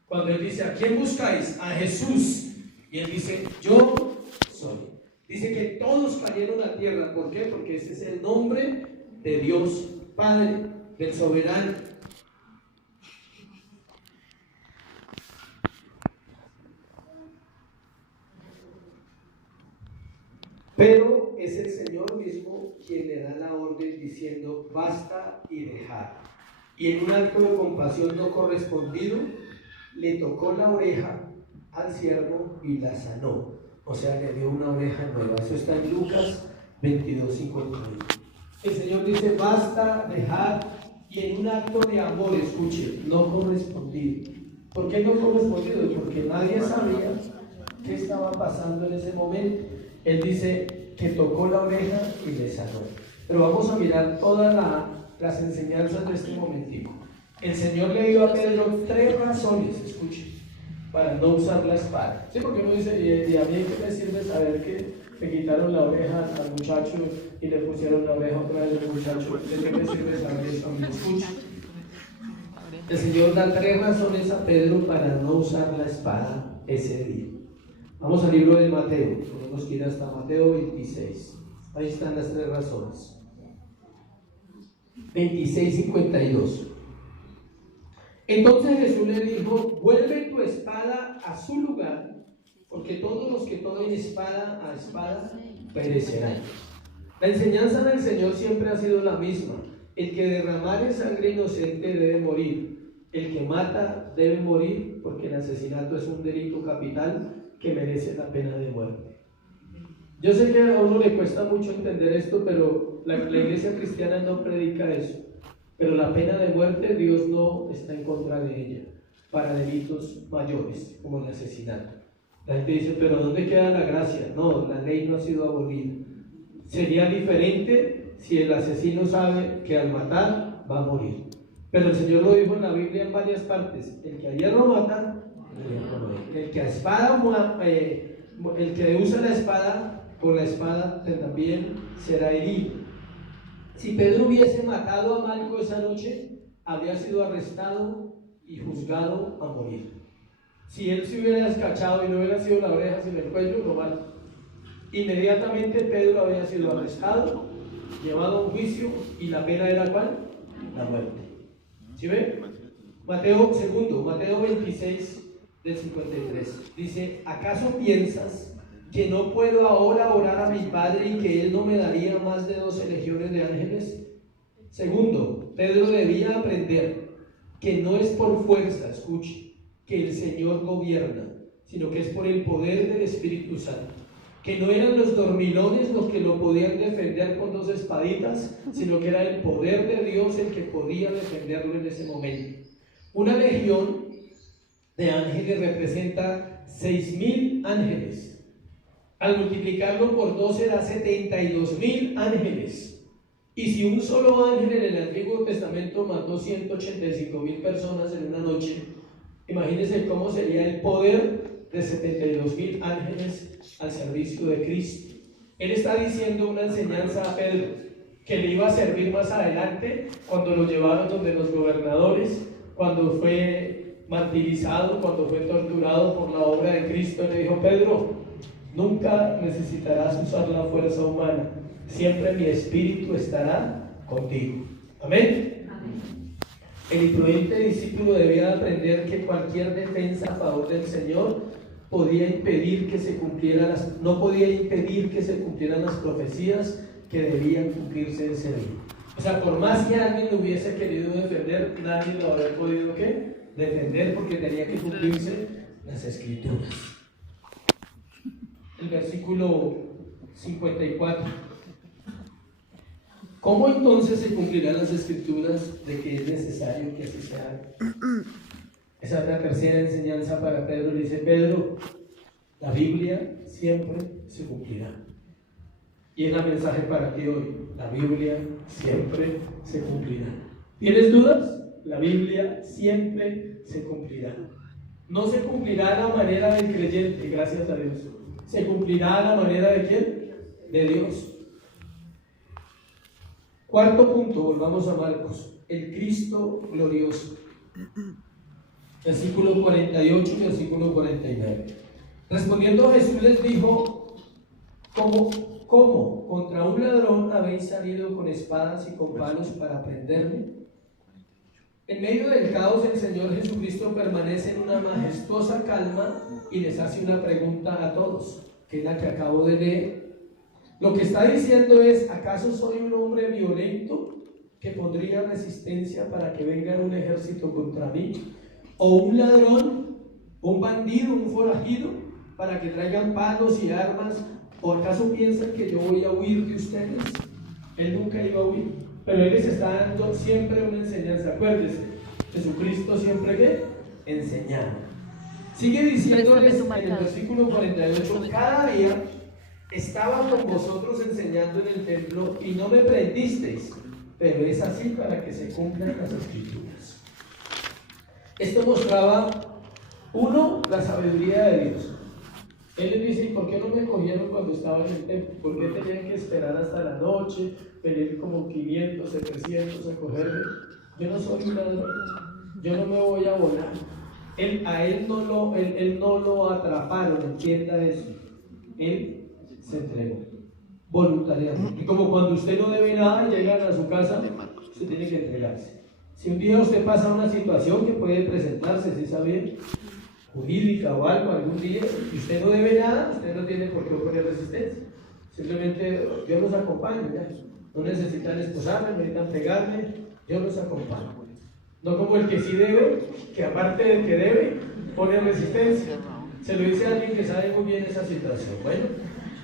Cuando Él dice, ¿a quién buscáis? A Jesús. Y Él dice, yo soy. Dice que todos cayeron a tierra. ¿Por qué? Porque ese es el nombre de Dios Padre, del soberano. Pero es el Señor mismo quien le da la orden diciendo basta y dejad. Y en un acto de compasión no correspondido, le tocó la oreja al siervo y la sanó. O sea, le dio una oreja nueva. Eso está en Lucas 22:51. El Señor dice basta, dejad, y en un acto de amor, escuche, no correspondido. ¿Por qué no correspondido? Porque nadie sabía qué estaba pasando en ese momento. Él dice que tocó la oreja y le sanó. Pero vamos a mirar todas las enseñanzas de este momentico. El Señor le dio a Pedro 3 razones, escuche, para no usar la espada. Sí, porque uno dice, ¿y a mí qué me sirve saber que le quitaron la oreja al muchacho y le pusieron la oreja otra vez al muchacho? ¿De qué me sirve saber eso? Escuche. El Señor da 3 razones a Pedro para no usar la espada ese día. Vamos al libro de Mateo, tenemos que ir hasta Mateo 26. Ahí están las 3 razones. 26:52. Entonces Jesús le dijo, vuelve tu espada a su lugar, porque todos los que tomen espada a espada perecerán. La enseñanza del Señor siempre ha sido la misma. El que derramare sangre inocente debe morir. El que mata debe morir, porque el asesinato es un delito capital que merece la pena de muerte. Yo sé que a uno le cuesta mucho entender esto, pero la iglesia cristiana no predica eso. Pero la pena de muerte, Dios no está en contra de ella para delitos mayores, como el asesinato. La gente dice, pero ¿dónde queda la gracia? No, la ley no ha sido abolida. Sería diferente si el asesino sabe que al matar va a morir. Pero el Señor lo dijo en la Biblia en varias partes: el que a hierro mata, el que a espada, el que usa la espada, con la espada también será herido. Si Pedro hubiese matado a Malco esa noche, habría sido arrestado y juzgado a morir. Si él se hubiera descachado y no hubiera sido la oreja sino el cuello, lo mata. Inmediatamente Pedro había sido arrestado, llevado a un juicio, y la pena era ¿cuál? La muerte. ¿Sí ven? Mateo 26 del 53 dice: ¿acaso piensas que no puedo ahora orar a mi Padre y que Él no me daría más de 12 legiones de ángeles? Segundo, Pedro debía aprender que no es por fuerza, escuche, que el Señor gobierna, sino que es por el poder del Espíritu Santo. Que no eran los dormilones los que lo podían defender con 2 espaditas, sino que era el poder de Dios el que podía defenderlo en ese momento. Una legión de ángeles representa 6.000 ángeles. Al multiplicarlo por 2 era 72.000 ángeles. Y si un solo ángel en el Antiguo Testamento mató 185.000 personas en una noche, imagínense cómo sería el poder de 72.000 ángeles al servicio de Cristo. Él está diciendo una enseñanza a Pedro que le iba a servir más adelante cuando lo llevaron donde los gobernadores, cuando fue martirizado, cuando fue torturado por la obra de Cristo. Le dijo: Pedro, nunca necesitarás usar la fuerza humana, siempre mi espíritu estará contigo. Amén. El imprudente discípulo debía aprender que cualquier defensa a favor del Señor podía impedir que se cumplieran no podía impedir que se cumplieran las profecías que debían cumplirse ese día. O sea, por más que alguien lo hubiese querido defender, nadie lo habría podido defender, porque tenía que cumplirse las Escrituras. El versículo 54. ¿Cómo entonces se cumplirán las Escrituras de que es necesario que así sea? Esa es la tercera enseñanza para Pedro. Le dice: Pedro, la Biblia siempre se cumplirá. Y es la mensaje para ti hoy: la Biblia siempre se cumplirá. ¿Tienes dudas? La Biblia siempre se cumplirá. No se cumplirá a la manera del creyente, gracias a Dios. Se cumplirá a la manera de ¿quién? De Dios. Cuarto punto, volvamos a Marcos: el Cristo glorioso. Versículo 48 y versículo 49. Respondiendo Jesús les dijo: ¿Cómo? ¿Contra un ladrón habéis salido con espadas y con palos para prenderme? En medio del caos, el Señor Jesucristo permanece en una majestuosa calma y les hace una pregunta a todos, que es la que acabo de leer. Lo que está diciendo es: ¿acaso soy un hombre violento que pondría resistencia para que venga un ejército contra mí? ¿O un ladrón, un bandido, un forajido, para que traigan palos y armas? ¿O acaso piensan que yo voy a huir de ustedes? Él nunca iba a huir, pero Él les está dando siempre una enseñanza. Acuérdense, Jesucristo siempre ¿qué? Enseñaba. Sigue diciéndoles en el versículo 48: cada día estaba con vosotros enseñando en el templo y no me prendisteis, pero es así para que se cumplan las Escrituras. Esto mostraba, uno, la sabiduría de Dios. Él les dice: ¿y por qué no me cogieron cuando estaba en el templo? ¿Por qué tenían que esperar hasta la noche, venir como 500, 700 a cogerme? Yo no soy un ladrón, yo no me voy a volar. Él no lo atraparon, entienda eso. Él se entregó voluntariamente. Y como cuando usted no debe nada, llegan a su casa, usted tiene que entregarse. Si un día usted pasa una situación que puede presentarse, ¿sí sabe? Jurídica o algo, algún día, y usted no debe nada, usted no tiene por qué oponer resistencia. Simplemente yo los acompaño, ya. No necesitan esposarme, no necesitan pegarme, yo los acompaño. No como el que sí debe, que aparte de que debe, pone resistencia. Se lo dice a alguien que sabe muy bien esa situación. Bueno,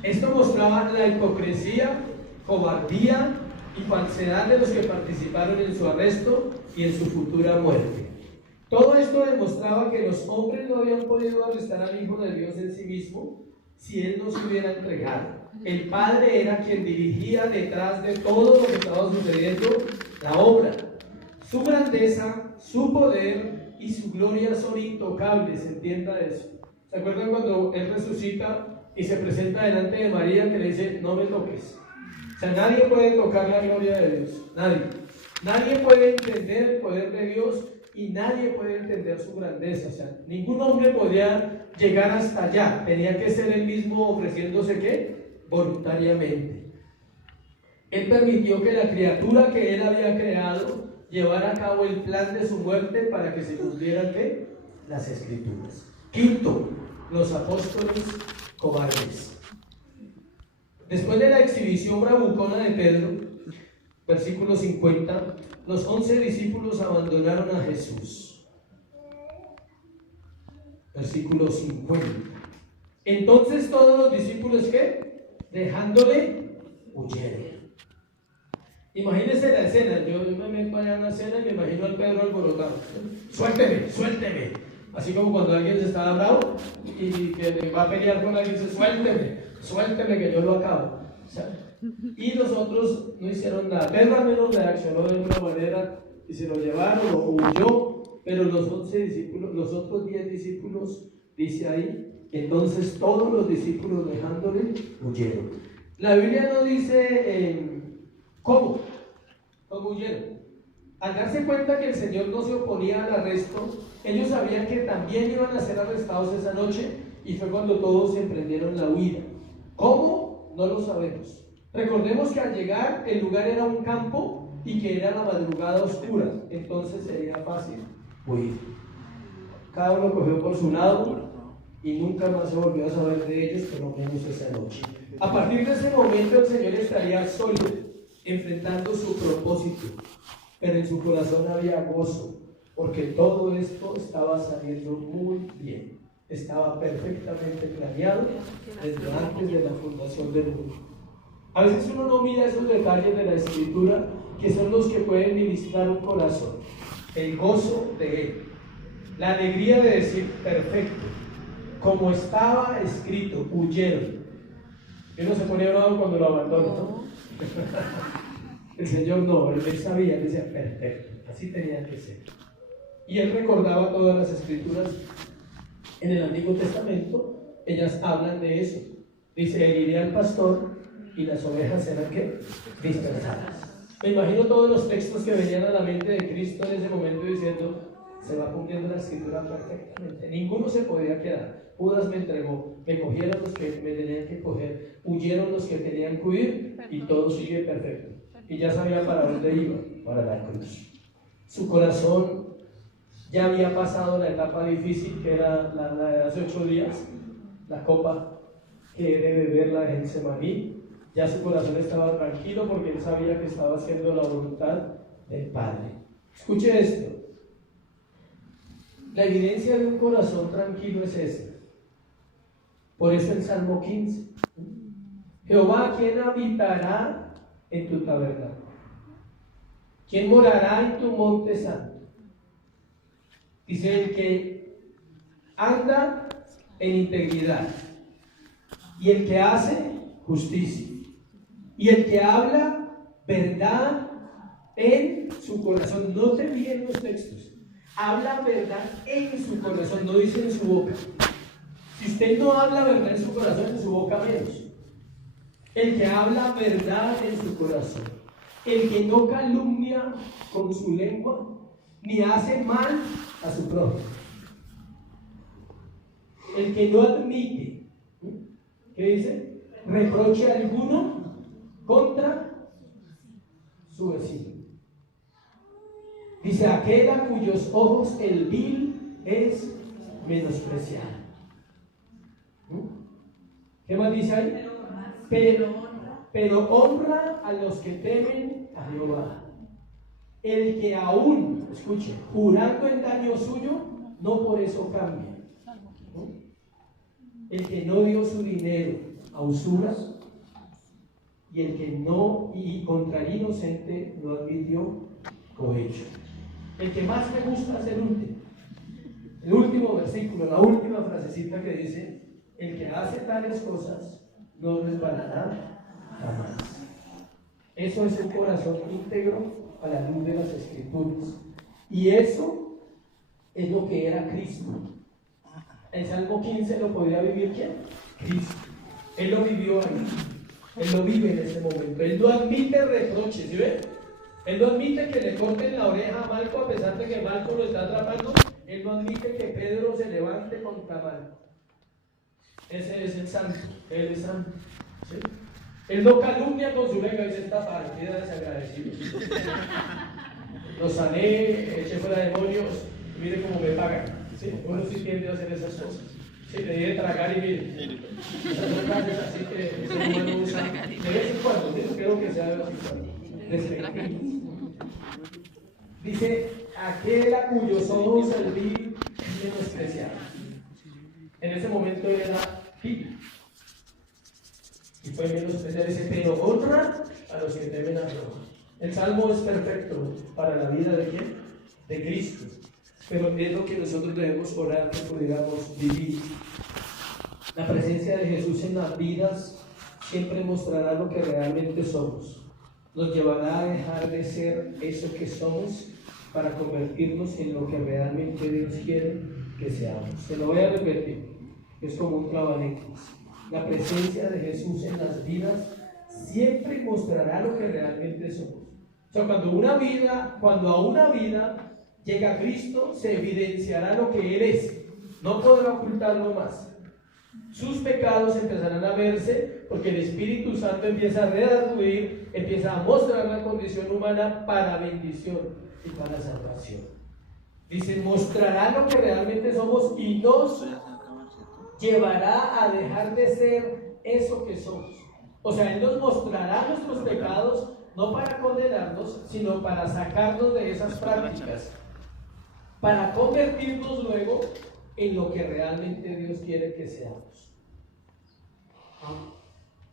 esto mostraba la hipocresía, cobardía y falsedad de los que participaron en su arresto y en su futura muerte. Todo esto demostraba que los hombres no habían podido arrestar al Hijo de Dios en sí mismo si Él no se hubiera entregado. El Padre era quien dirigía detrás de todo lo que estaba sucediendo la obra. Su grandeza, su poder y su gloria son intocables, entienda eso. ¿Se acuerdan cuando Él resucita y se presenta delante de María, que le dice: no me toques? O sea, nadie puede tocar la gloria de Dios, nadie. Nadie puede entender el poder de Dios y nadie puede entender su grandeza. O sea, ningún hombre podía llegar hasta allá. Tenía que ser él mismo ofreciéndose ¿qué? Voluntariamente. Él permitió que la criatura que él había creado llevara a cabo el plan de su muerte para que se cumplieran ¿qué? Las Escrituras. Quinto, los apóstoles cobardes. Después de la exhibición bravucona de Pedro, Versículo 50. Los 11 discípulos abandonaron a Jesús. Versículo 50. Entonces todos los discípulos, ¿qué? Dejándole, huyeron. Imagínense la escena. Yo me meto allá en la escena y me imagino al Pedro alborotado. Suélteme, suélteme. Así como cuando alguien se está bravo y que va a pelear con alguien, dice, suélteme, suélteme que yo lo acabo. O sea, y los otros no hicieron nada. Pedro al menos reaccionó de una manera y se lo llevaron o huyó, pero los 11 discípulos, los otros 10 discípulos, dice ahí, entonces todos los discípulos dejándole, huyeron. La Biblia no dice cómo huyeron. Al darse cuenta que el Señor no se oponía al arresto, ellos sabían que también iban a ser arrestados esa noche y fue cuando todos emprendieron la huida. ¿Cómo? No lo sabemos. Recordemos que al llegar el lugar era un campo y que era la madrugada oscura, entonces sería fácil huir. Cada uno cogió por su lado y nunca más se volvió a saber de ellos, por lo menos esa noche. A partir de ese momento el Señor estaría solo, enfrentando su propósito, pero en su corazón había gozo, porque todo esto estaba saliendo muy bien, estaba perfectamente planeado desde antes de la fundación del mundo. A veces uno no mira esos detalles de la Escritura que son los que pueden ministrar un corazón, el gozo de él, la alegría de decir perfecto, como estaba escrito, huyeron. Y uno se ponía bravo cuando lo abandona, ¿no? El Señor no, él sabía, él decía perfecto, así tenía que ser. Y él recordaba todas las Escrituras. En el Antiguo Testamento ellas hablan de eso. Dice, heriré al pastor y las ovejas serán ¿qué? Dispersadas. Me imagino todos los textos que venían a la mente de Cristo en ese momento diciendo, se va cumpliendo la Escritura perfectamente, ninguno se podía quedar. Judas me entregó, me cogieron los que me tenían que coger, huyeron los que tenían que huir y todo sigue perfecto. Y ya sabía para dónde iba, para la cruz. Su corazón ya había pasado la etapa difícil que era la de hace 8 días, la copa que debe beberla en Getsemaní. Ya su corazón estaba tranquilo porque él sabía que estaba haciendo la voluntad del Padre. Escuche esto. La evidencia de un corazón tranquilo es esta. Por eso el Salmo 15. Jehová, ¿quién habitará en tu tabernáculo? ¿Quién morará en tu monte santo? Dice el que anda en integridad y el que hace justicia y el que habla verdad en su corazón. Note bien los textos. Habla verdad en su corazón, no dice en su boca. Si usted no habla verdad en su corazón, en su boca menos. El que habla verdad en su corazón, el que no calumnia con su lengua, ni hace mal a su prójimo, el que no admite, ¿qué dice? Reproche alguno contra su vecino. Dice, aquel a cuyos ojos el vil es menospreciado. ¿Qué más dice ahí? Pero honra a los que temen a Jehová. El que aún, escuche, jurando el daño suyo, no por eso cambia. El que no dio su dinero a usura y el que no, y contra el inocente no admitió cohecho. El que más me gusta es el último versículo, la última frasecita que dice, el que hace tales cosas no resbalará jamás. Eso es un corazón íntegro a la luz de las Escrituras. Y eso es lo que era Cristo. El Salmo 15 lo podía vivir ¿quién? Cristo. Él lo vivió ahí. Él lo vive en ese momento. Él no admite reproches, ¿sí ven? Él no admite que le corten la oreja a Malco a pesar de que Malco lo está atrapando. Él no admite que Pedro se levante contra Malco. Ese es el santo. Él es santo. ¿Sí? Él no calumnia con su lengua y dice esta partida desagradecido. Lo sané, eché fuera demonios, mire cómo me pagan. ¿Sí? Uno sí tiende a hacer esas cosas. Sí, le dije tragar y mire. Esas son frases así que el ser humano usa de vez en cuando, ¿sí? Creo que sea de vez en cuando. despectivos. Dice, aquel a cuyos ojos serví menospreciado. En ese momento él era tibio. Y fue menospreciado. Dice, pero honra a los que temen a Jehová. El Salmo es perfecto para la vida de ¿quién? De Cristo. Pero es lo que nosotros debemos orar que pudiéramos vivir. La presencia de Jesús en las vidas siempre mostrará lo que realmente somos. Nos llevará a dejar de ser eso que somos para convertirnos en lo que realmente Dios quiere que seamos. Se lo voy a repetir, es como un trabalenguas. La presencia de Jesús en las vidas siempre mostrará lo que realmente somos. O sea, cuando a una vida llega Cristo, se evidenciará lo que Él es. No podrá ocultarlo más. Sus pecados empezarán a verse porque el Espíritu Santo empieza a redarguir, empieza a mostrar la condición humana para bendición y para salvación. Dice, mostrará lo que realmente somos y nos llevará a dejar de ser eso que somos. O sea, Él nos mostrará nuestros pecados no para condenarnos, sino para sacarnos de esas prácticas, para convertirnos luego en lo que realmente Dios quiere que seamos.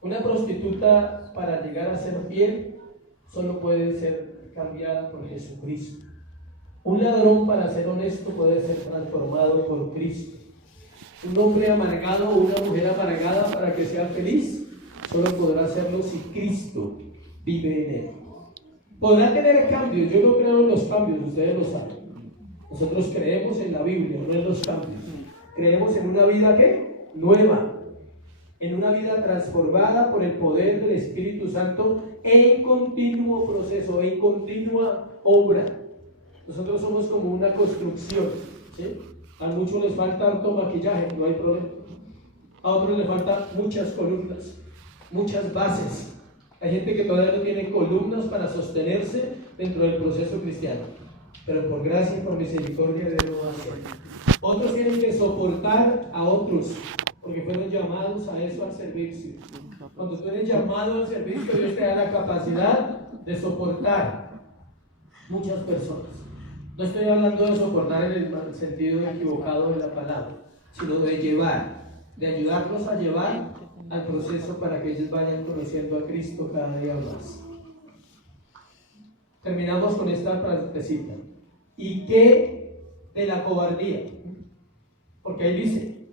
Una prostituta, para llegar a ser fiel, solo puede ser cambiada por Jesucristo. Un ladrón, para ser honesto, puede ser transformado por Cristo. Un hombre amargado o una mujer amargada, para que sea feliz, solo podrá hacerlo si Cristo vive en él. Podrá tener cambios. Yo no creo en los cambios, ustedes lo saben. Nosotros creemos en la Biblia, no en los cambios. Creemos en una vida ¿qué? Nueva, en una vida transformada por el poder del Espíritu Santo en continuo proceso, en continua obra. Nosotros somos como una construcción, ¿sí? A muchos les falta harto maquillaje, no hay problema. A otros les faltan muchas columnas, muchas bases. Hay gente que todavía no tiene columnas para sostenerse dentro del proceso cristiano, pero por gracia y por misericordia de Dios lo hacen. Otros tienen que soportar a otros, porque fueron llamados a eso, al servicio. Cuando tú eres llamado al servicio, Dios te da la capacidad de soportar muchas personas. No estoy hablando de soportar en el sentido equivocado de la palabra, sino de llevar, de ayudarlos a llevar al proceso para que ellos vayan conociendo a Cristo cada día más. Terminamos con esta frasecita. ¿Y qué de la cobardía? Porque ahí dice,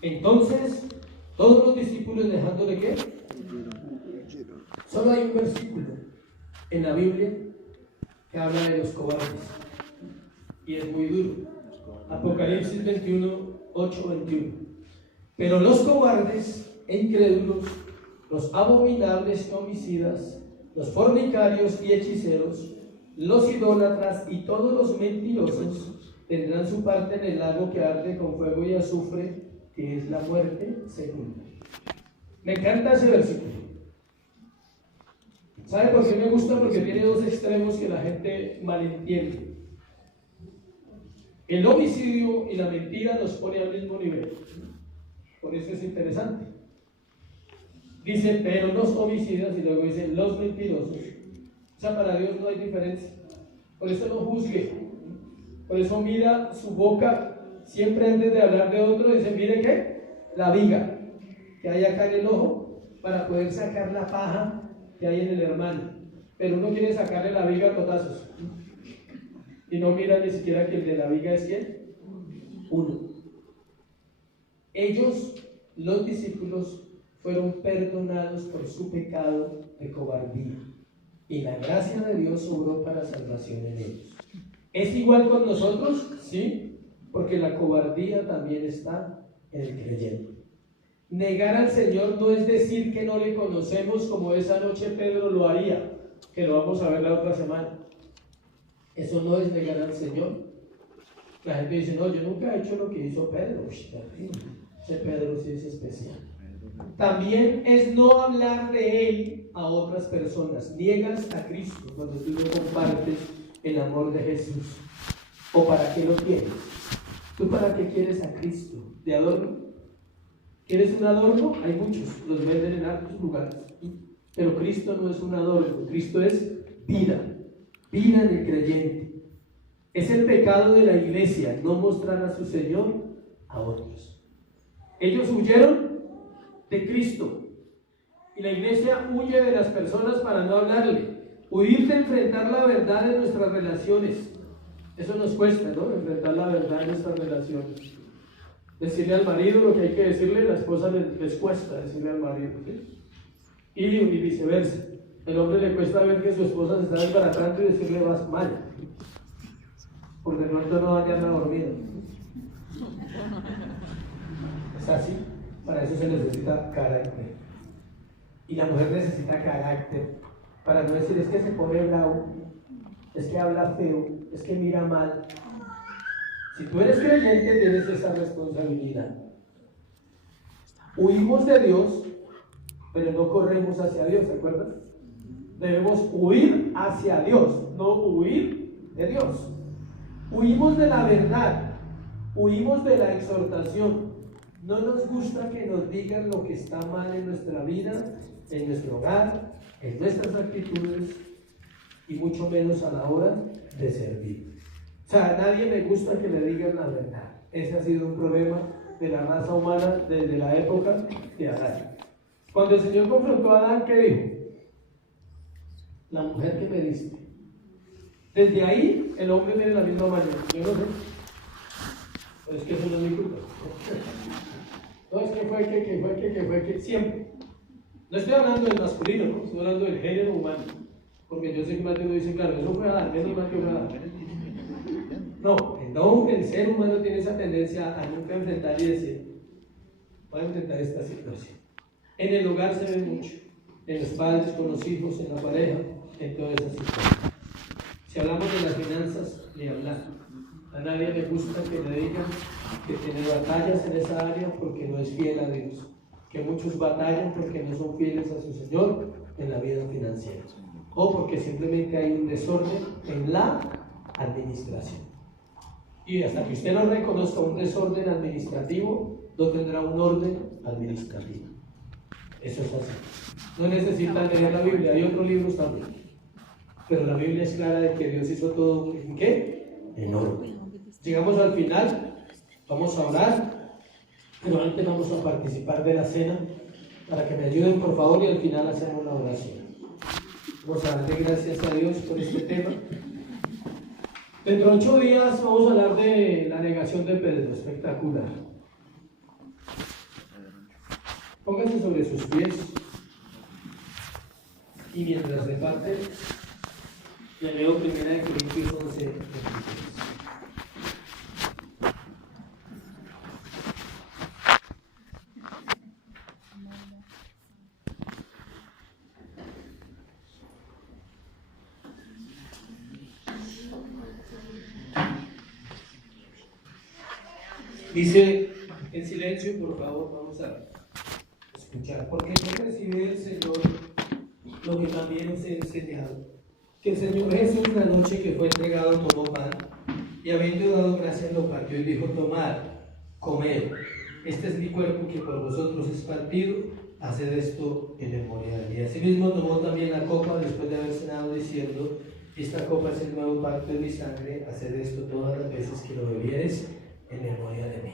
entonces todos los discípulos dejando de qué. Solo hay un versículo en la Biblia que habla de los cobardes y es muy duro. Apocalipsis 21, 8, 21. Pero los cobardes e incrédulos, los abominables y homicidas, los fornicarios y hechiceros, los idólatras y todos los mentirosos tendrán su parte en el lago que arde con fuego y azufre, que es la muerte segunda. Me encanta ese versículo. ¿Sabe por qué me gusta? Porque tiene dos extremos que la gente malentiende. El homicidio y la mentira nos pone al mismo nivel. Por eso es interesante. Dice, pero los homicidas, y luego dice, los mentirosos. O sea, para Dios no hay diferencia. Por eso no juzgue. Por eso mira su boca, siempre antes de hablar de otro, dice, mire qué, la viga que hay acá en el ojo, para poder sacar la paja que hay en el hermano. Pero uno quiere sacarle la viga a totazos. Y no mira ni siquiera que el de la viga es ¿quién? Uno. Ellos, los discípulos, fueron perdonados por su pecado de cobardía. Y la gracia de Dios obró para salvación en ellos. ¿Es igual con nosotros? Sí, porque la cobardía también está en el creyente. Negar al Señor no es decir que no le conocemos, como esa noche Pedro lo haría, que lo vamos a ver la otra semana. Eso no es negar al Señor. La gente dice, no, yo nunca he hecho lo que hizo Pedro. Ese Pedro sí es especial. También es no hablar de Él a otras personas. Niegas a Cristo cuando tú no compartes el amor de Jesús. ¿O para qué lo quieres? ¿Tú para qué quieres a Cristo? ¿De adorno? ¿Quieres un adorno? Hay muchos, los venden en altos lugares. Pero Cristo no es un adorno, Cristo es vida, vida en el creyente. Es el pecado de la iglesia no mostrar a su Señor a otros. Ellos huyeron de Cristo y la iglesia huye de las personas para no hablarle. Huir de enfrentar la verdad en nuestras relaciones. Eso nos cuesta, ¿no? Enfrentar la verdad en nuestras relaciones. Decirle al marido lo que hay que decirle, la esposa les cuesta decirle al marido, ¿sí? Y viceversa. El hombre le cuesta ver que su esposa se está desbaratando y decirle vas mal, porque no va a quedar dormida. Es así. Para eso se necesita carácter. Y la mujer necesita carácter para no decir es que se pone bravo, es que habla feo, es que mira mal. Si tú eres creyente tienes esa responsabilidad. Huimos de Dios, pero no corremos hacia Dios, ¿se acuerdan? Debemos huir hacia Dios, no huir de Dios. Huimos de la verdad, huimos de la exhortación. No nos gusta que nos digan lo que está mal en nuestra vida, en nuestro hogar, en nuestras actitudes y mucho menos a la hora de servir. O sea, a nadie le gusta que le digan la verdad. Ese ha sido un problema de la raza humana desde la época de Adán. Cuando el Señor confrontó a Adán, ¿qué dijo? La mujer que me diste. Desde ahí el hombre tiene la misma manera. Yo no sé. Pero es que eso no es mi culpa. No, es que fue que siempre. No estoy hablando del masculino, ¿no? Estoy hablando del género humano. Porque yo sé que Mateo dice, claro, eso fue Adán, menos mal que fue Adán. No, el ser humano tiene esa tendencia a nunca enfrentar y decir, voy a enfrentar esta situación. En el hogar se ve mucho, en los padres, con los hijos, en la pareja, en todas esas situaciones. Si hablamos de las finanzas, ni hablar. A nadie le gusta que le digan que tiene batallas en esa área porque no es fiel a Dios. Que muchos batallan porque no son fieles a su Señor en la vida financiera. O porque simplemente hay un desorden en la administración. Y hasta que usted no reconozca un desorden administrativo, no tendrá un orden administrativo. Eso es así. No necesitan leer la Biblia, hay otros libros también. Pero la Biblia es clara de que Dios hizo todo ¿en qué? En orden. Llegamos al final, vamos a orar, pero antes vamos a participar de la cena para que me ayuden por favor y al final hacemos la oración. Vamos a darle gracias a Dios por este tema. Dentro de 8 días vamos a hablar de la negación de Pedro, espectacular. Pónganse sobre sus pies y mientras reparten, le leo 1 Corintios 11, 23. Dice, en silencio, por favor, vamos a escuchar, porque yo recibí del Señor lo que también os he enseñado, que el Señor Jesús la noche que fue entregado tomó pan, y habiendo dado gracias lo partió y dijo, tomad, comed, este es mi cuerpo que por vosotros es partido, haced esto en memoria de mí. Asimismo tomó también la copa después de haber cenado diciendo, esta copa es el nuevo pacto de mi sangre, haced esto todas las veces que lo bebiereis en memoria de mí.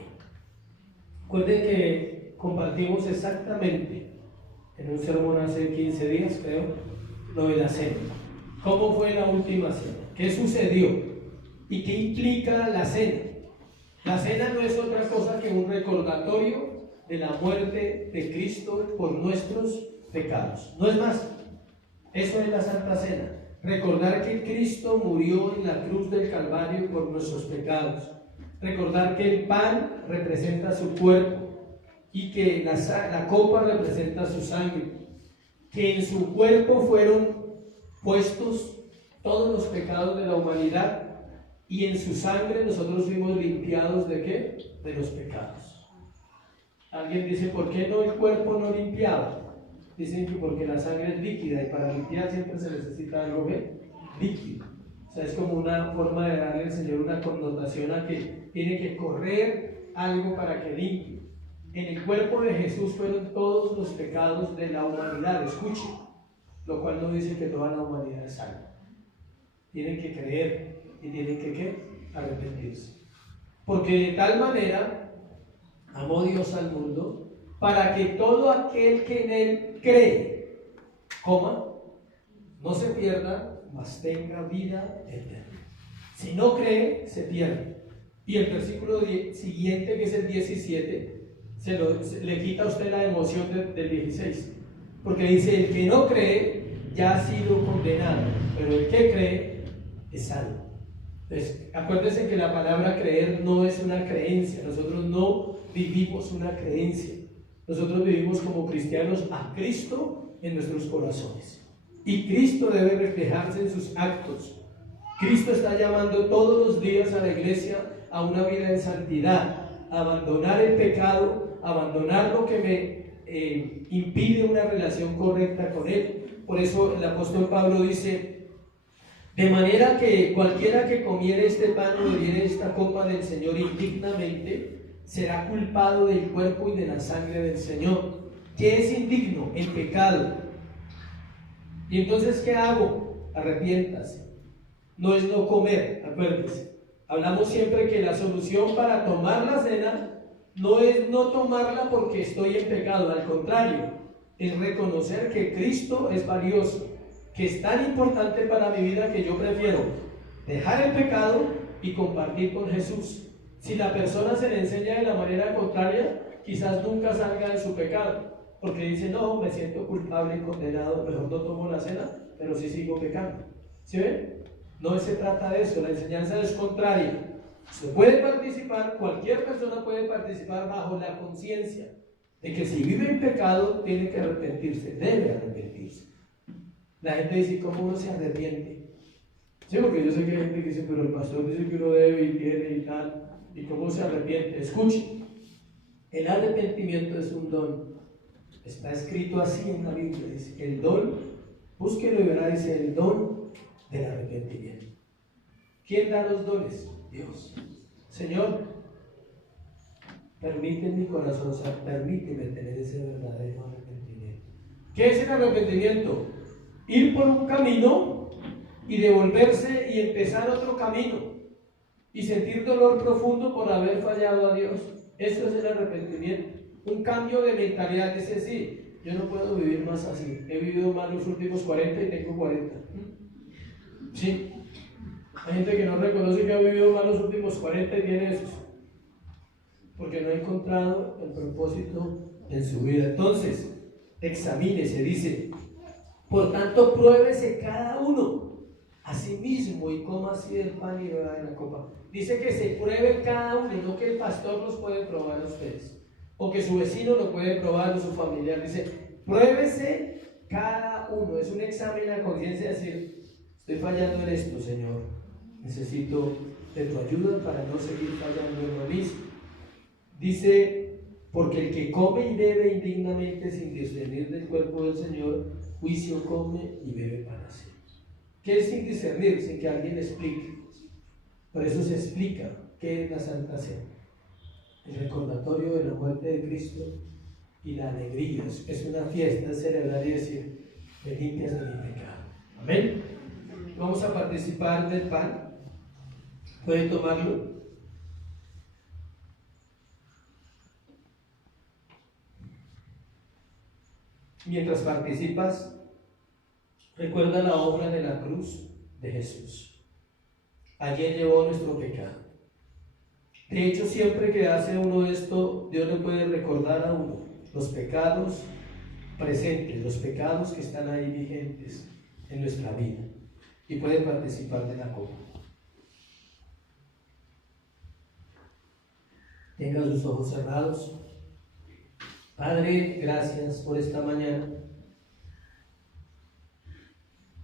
Recuerden que compartimos exactamente en un sermón hace 15 días, creo, lo de la cena. ¿Cómo fue la última cena? ¿Qué sucedió? ¿Y qué implica la cena? La cena no es otra cosa que un recordatorio de la muerte de Cristo por nuestros pecados. No es más. Eso es la Santa Cena. Recordar que Cristo murió en la cruz del Calvario por nuestros pecados. Recordar que el pan representa su cuerpo y que la copa representa su sangre. Que en su cuerpo fueron puestos todos los pecados de la humanidad y en su sangre nosotros fuimos limpiados ¿de qué? De los pecados. Alguien dice, ¿por qué no el cuerpo no limpiado? Dicen que porque la sangre es líquida y para limpiar siempre se necesita algo líquido. O sea, es como una forma de darle al Señor una connotación a que tiene que correr algo para que limpie. En el cuerpo de Jesús fueron todos los pecados de la humanidad. Escuchen, lo cual no dice que toda la humanidad es salva. Tienen que creer y tienen que ¿qué? Arrepentirse. Porque de tal manera amó Dios al mundo para que todo aquel que en él cree, no se pierda, mas tenga vida eterna. Si no cree, se pierde. Y el versículo siguiente, que es el 17, le quita a usted la emoción del 16. Porque dice, el que no cree ya ha sido condenado, pero el que cree es salvo. Entonces, acuérdense que la palabra creer no es una creencia. Nosotros no vivimos una creencia. Nosotros vivimos como cristianos a Cristo en nuestros corazones. Y Cristo debe reflejarse en sus actos. Cristo está llamando todos los días a la iglesia a una vida en santidad, a abandonar el pecado, a abandonar lo que me impide una relación correcta con Él. Por eso el apóstol Pablo dice, de manera que cualquiera que comiere este pan o bebiere esta copa del Señor indignamente, será culpado del cuerpo y de la sangre del Señor. ¿Qué es indigno? El pecado. ¿Y entonces qué hago? Arrepiéntase. No es no comer, acuérdense. Hablamos siempre que la solución para tomar la cena no es no tomarla porque estoy en pecado, al contrario, es reconocer que Cristo es valioso, que es tan importante para mi vida que yo prefiero dejar el pecado y compartir con Jesús. Si la persona se le enseña de la manera contraria, quizás nunca salga de su pecado, porque dice, no, me siento culpable y condenado, mejor no tomo la cena, pero sí sigo pecando. ¿Sí ven? No se trata de eso, la enseñanza es contraria. Se puede participar, cualquier persona puede participar bajo la conciencia de que si vive en pecado, tiene que arrepentirse, debe arrepentirse. La gente dice, ¿cómo uno se arrepiente? Sí, porque yo sé que hay gente que dice, pero el pastor dice que uno debe y tiene y tal. ¿Y cómo se arrepiente? Escuche, el arrepentimiento es un don. Está escrito así en la Biblia, dice, el don, búsquelo y verá, dice, el don del arrepentimiento. ¿Quién da los dones? Dios. Señor, permite en mi corazón, o sea, permíteme tener ese verdadero arrepentimiento. ¿Qué es el arrepentimiento? Ir por un camino y devolverse y empezar otro camino y sentir dolor profundo por haber fallado a Dios. Eso es el arrepentimiento. Un cambio de mentalidad, es decir, yo no puedo vivir más así. He vivido más los últimos 40 y tengo 40. Sí. Hay gente que no reconoce que ha vivido más los últimos 40 y tiene esos, porque no ha encontrado el propósito en su vida. Entonces, examínese, dice, por tanto, pruébese cada uno a sí mismo y coma así del pan y beba de la copa. Dice que se pruebe cada uno, y no que el pastor los puede probar a ustedes, o que su vecino lo puede probar o su familiar. Dice, pruébese cada uno. Es un examen a conciencia, decir, estoy fallando en esto, Señor. Necesito de tu ayuda para no seguir fallando en lo mismo. Dice, porque el que come y bebe indignamente sin discernir del cuerpo del Señor, juicio come y bebe para sí. ¿Qué es sin discernir? Sin que alguien explique. Por eso se explica qué es la Santa Cena. El recordatorio de la muerte de Cristo y la alegría. Es una fiesta, es celebrar y decir, me limpias de mi pecado. Amén. Vamos a participar del pan. ¿Pueden tomarlo? Mientras participas, recuerda la obra de la cruz de Jesús. Allí llevó nuestro pecado. De hecho, siempre que hace uno esto, Dios le puede recordar a uno los pecados presentes, los pecados que están ahí vigentes en nuestra vida, y puede participar de la copa. Tenga sus ojos cerrados. Padre, gracias por esta mañana.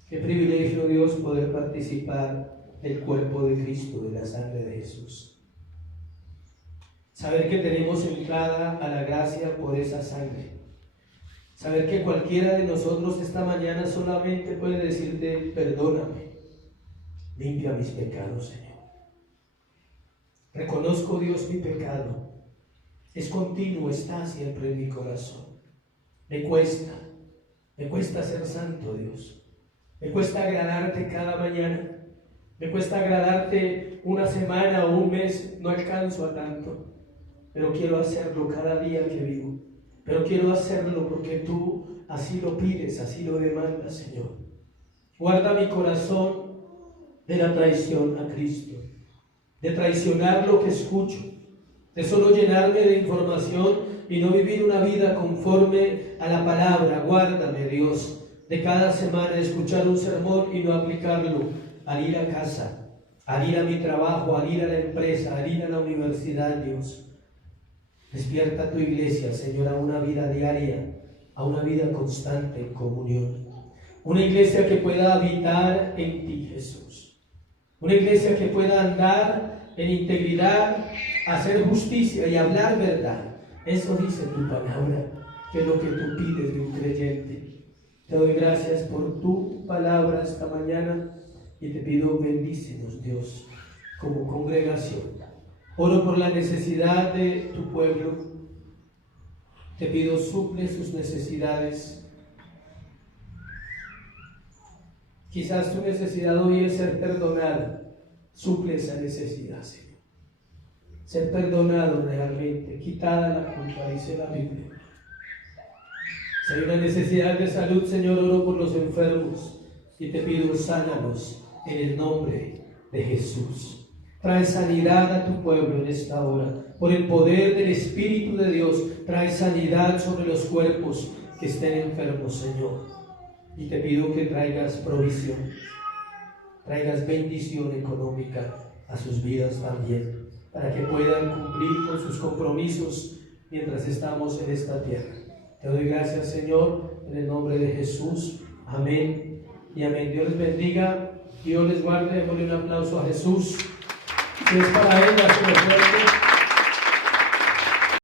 Qué privilegio, Dios, poder participar del cuerpo de Cristo, de la sangre de Jesús. Saber que tenemos entrada a la gracia por esa sangre. Saber que cualquiera de nosotros esta mañana solamente puede decirte, perdóname, limpia mis pecados, Señor. Reconozco, Dios, mi pecado. Es continuo, está siempre en mi corazón. Me cuesta, Me cuesta ser santo, Dios. Me cuesta agradarte cada mañana. Me cuesta agradarte una semana o un mes, no alcanzo a tanto. Pero quiero hacerlo cada día que vivo. Pero quiero hacerlo porque tú así lo pides, así lo demandas, Señor. Guarda mi corazón de la traición a Cristo, de traicionar lo que escucho, de solo llenarme de información y no vivir una vida conforme a la palabra. Guárdame, Dios, de cada semana escuchar un sermón y no aplicarlo al ir a casa, al ir a mi trabajo, al ir a la empresa, al ir a la universidad, Dios. Despierta tu iglesia, Señor, a una vida diaria, a una vida constante en comunión. Una iglesia que pueda habitar en ti, Jesús. Una iglesia que pueda andar en integridad, hacer justicia y hablar verdad. Eso dice tu palabra, que es lo que tú pides de un creyente. Te doy gracias por tu palabra esta mañana y te pido bendícenos, Dios, como congregación. Oro por la necesidad de tu pueblo. Te pido suple sus necesidades. Quizás tu necesidad hoy es ser perdonado. Suple esa necesidad, Señor. Ser perdonado realmente, quitada la culpa, dice la Biblia. Si hay una necesidad de salud, Señor, oro por los enfermos y te pido sánalos en el nombre de Jesús. Trae sanidad a tu pueblo en esta hora. Por el poder del Espíritu de Dios, trae sanidad sobre los cuerpos que estén enfermos, Señor. Y te pido que traigas provisión, traigas bendición económica a sus vidas también, para que puedan cumplir con sus compromisos mientras estamos en esta tierra. Te doy gracias, Señor, en el nombre de Jesús. Amén y amén. Dios les bendiga, Dios les guarde. Démosle un aplauso a Jesús. Si es para Él, la fuerte.